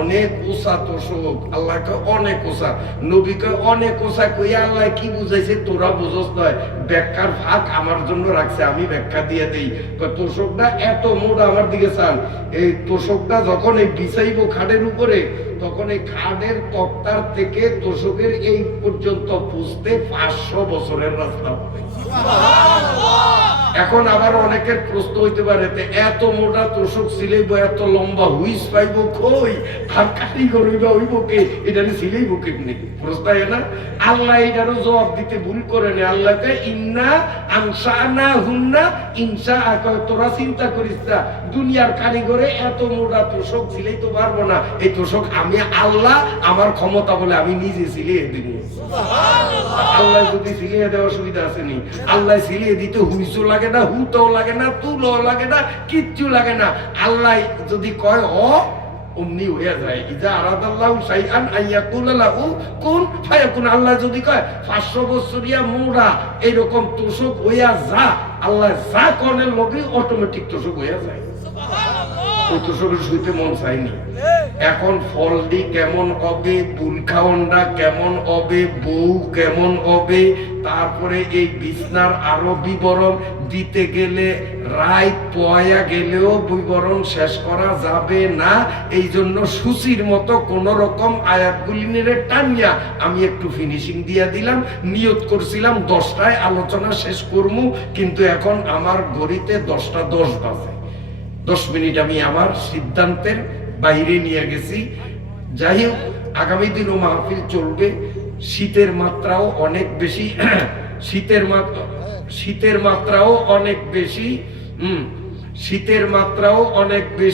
অনেক ওসা তোষক। আল্লাহ কয় অনেক ওসা। নবী কয় অনেক ওসা কইয়া আল্লাহ কি বুঝাইছে তোরা বুঝস নয়, ব্যাখ্যার ভাগ আমার জন্য রাখছে, আমি ব্যাখ্যা দিয়ে দেই। তোষকটা এত মোটা, আমার দিকে চান, এই তোষকটা যখন এই বিছাইব খাটের উপরে, তখন এই খাটের তক্তার থেকে তোষকের এই পর্যন্ত পুষতে 500 বছরের রাস্তা হবে। এখন আবার অনেকের প্রশ্ন হইতে পারে যে এত মোটা তোষক সিলাইব, এত লম্বা হুইস পাইব কই, আর কারিগর হইবা হইব কে, এটারে সিলাইব কেমনে? প্রশ্ন হয় না? আল্লাহ এটারও জবাব দিতে ভুল করে না। আল্লাহকে ইন্না আনসানা হুন্না ইনসা, তোরা চিন্তা করিস না দুনিয়ার কারিগরে এত মোটা তোষক সিলাইতে পারবো না। এই তোষক আমি আল্লাহ, আমার ক্ষমতা বলে আমি নিজে সিলিয়ে দিব। আল্লাহ যদি সিলিয়ে দেওয়ার সুবিধা আসেনি, আল্লাহ সিলিয়ে দিতে হুইসও লাগে না, হুতো লাগে না, তুলো লাগে না, কিচ্ছু লাগে না। আল্লাহ যদি কয় অমনি হয়ে যায়। ইজা আরাদাল্লাহু শাইআন আইয়াকুলা লাহু কুন ফায়াকুন। আল্লাহ যদি কয় 500 বছরিয়া মোড়া এরকম তোষক হইয়া যা, আল্লাহ যা কনের লগে অটোমেটিক তোষক হইয়া যায়। ওই তোষকের শুইতে মন চাইনি। এখন ফলডি কেমন হবে, বুলখাওয়ান্ডা কেমন হবে, বউ কেমন হবে, তারপরে এই বিছনার আরো বিবরণ দিতে গেলে রাত পয়া গেলেও বিবরণ শেষ করা যাবে না। এই জন্য সূচির মতো কোন রকম আয়াতগুলি নিয়ে টানিয়া আমি একটু ফিনিশিং দিয়া দিলাম। নিয়ত করছিলাম 10টায় আলোচনা শেষ করবো, কিন্তু এখন আমার ঘড়িতে 10টা 10 বাজে। 10 মিনিট আমি আমার সিদ্ধান্তের বাইরে নিয়ে গেছি। যাই হোক, আগামী দিনও মাহফিল চলবে। শীতের মাত্রাও অনেক বেশি, শীতের মাত্রাও অনেক বেশি, শীতের মাত্রাও অনেক বেশি।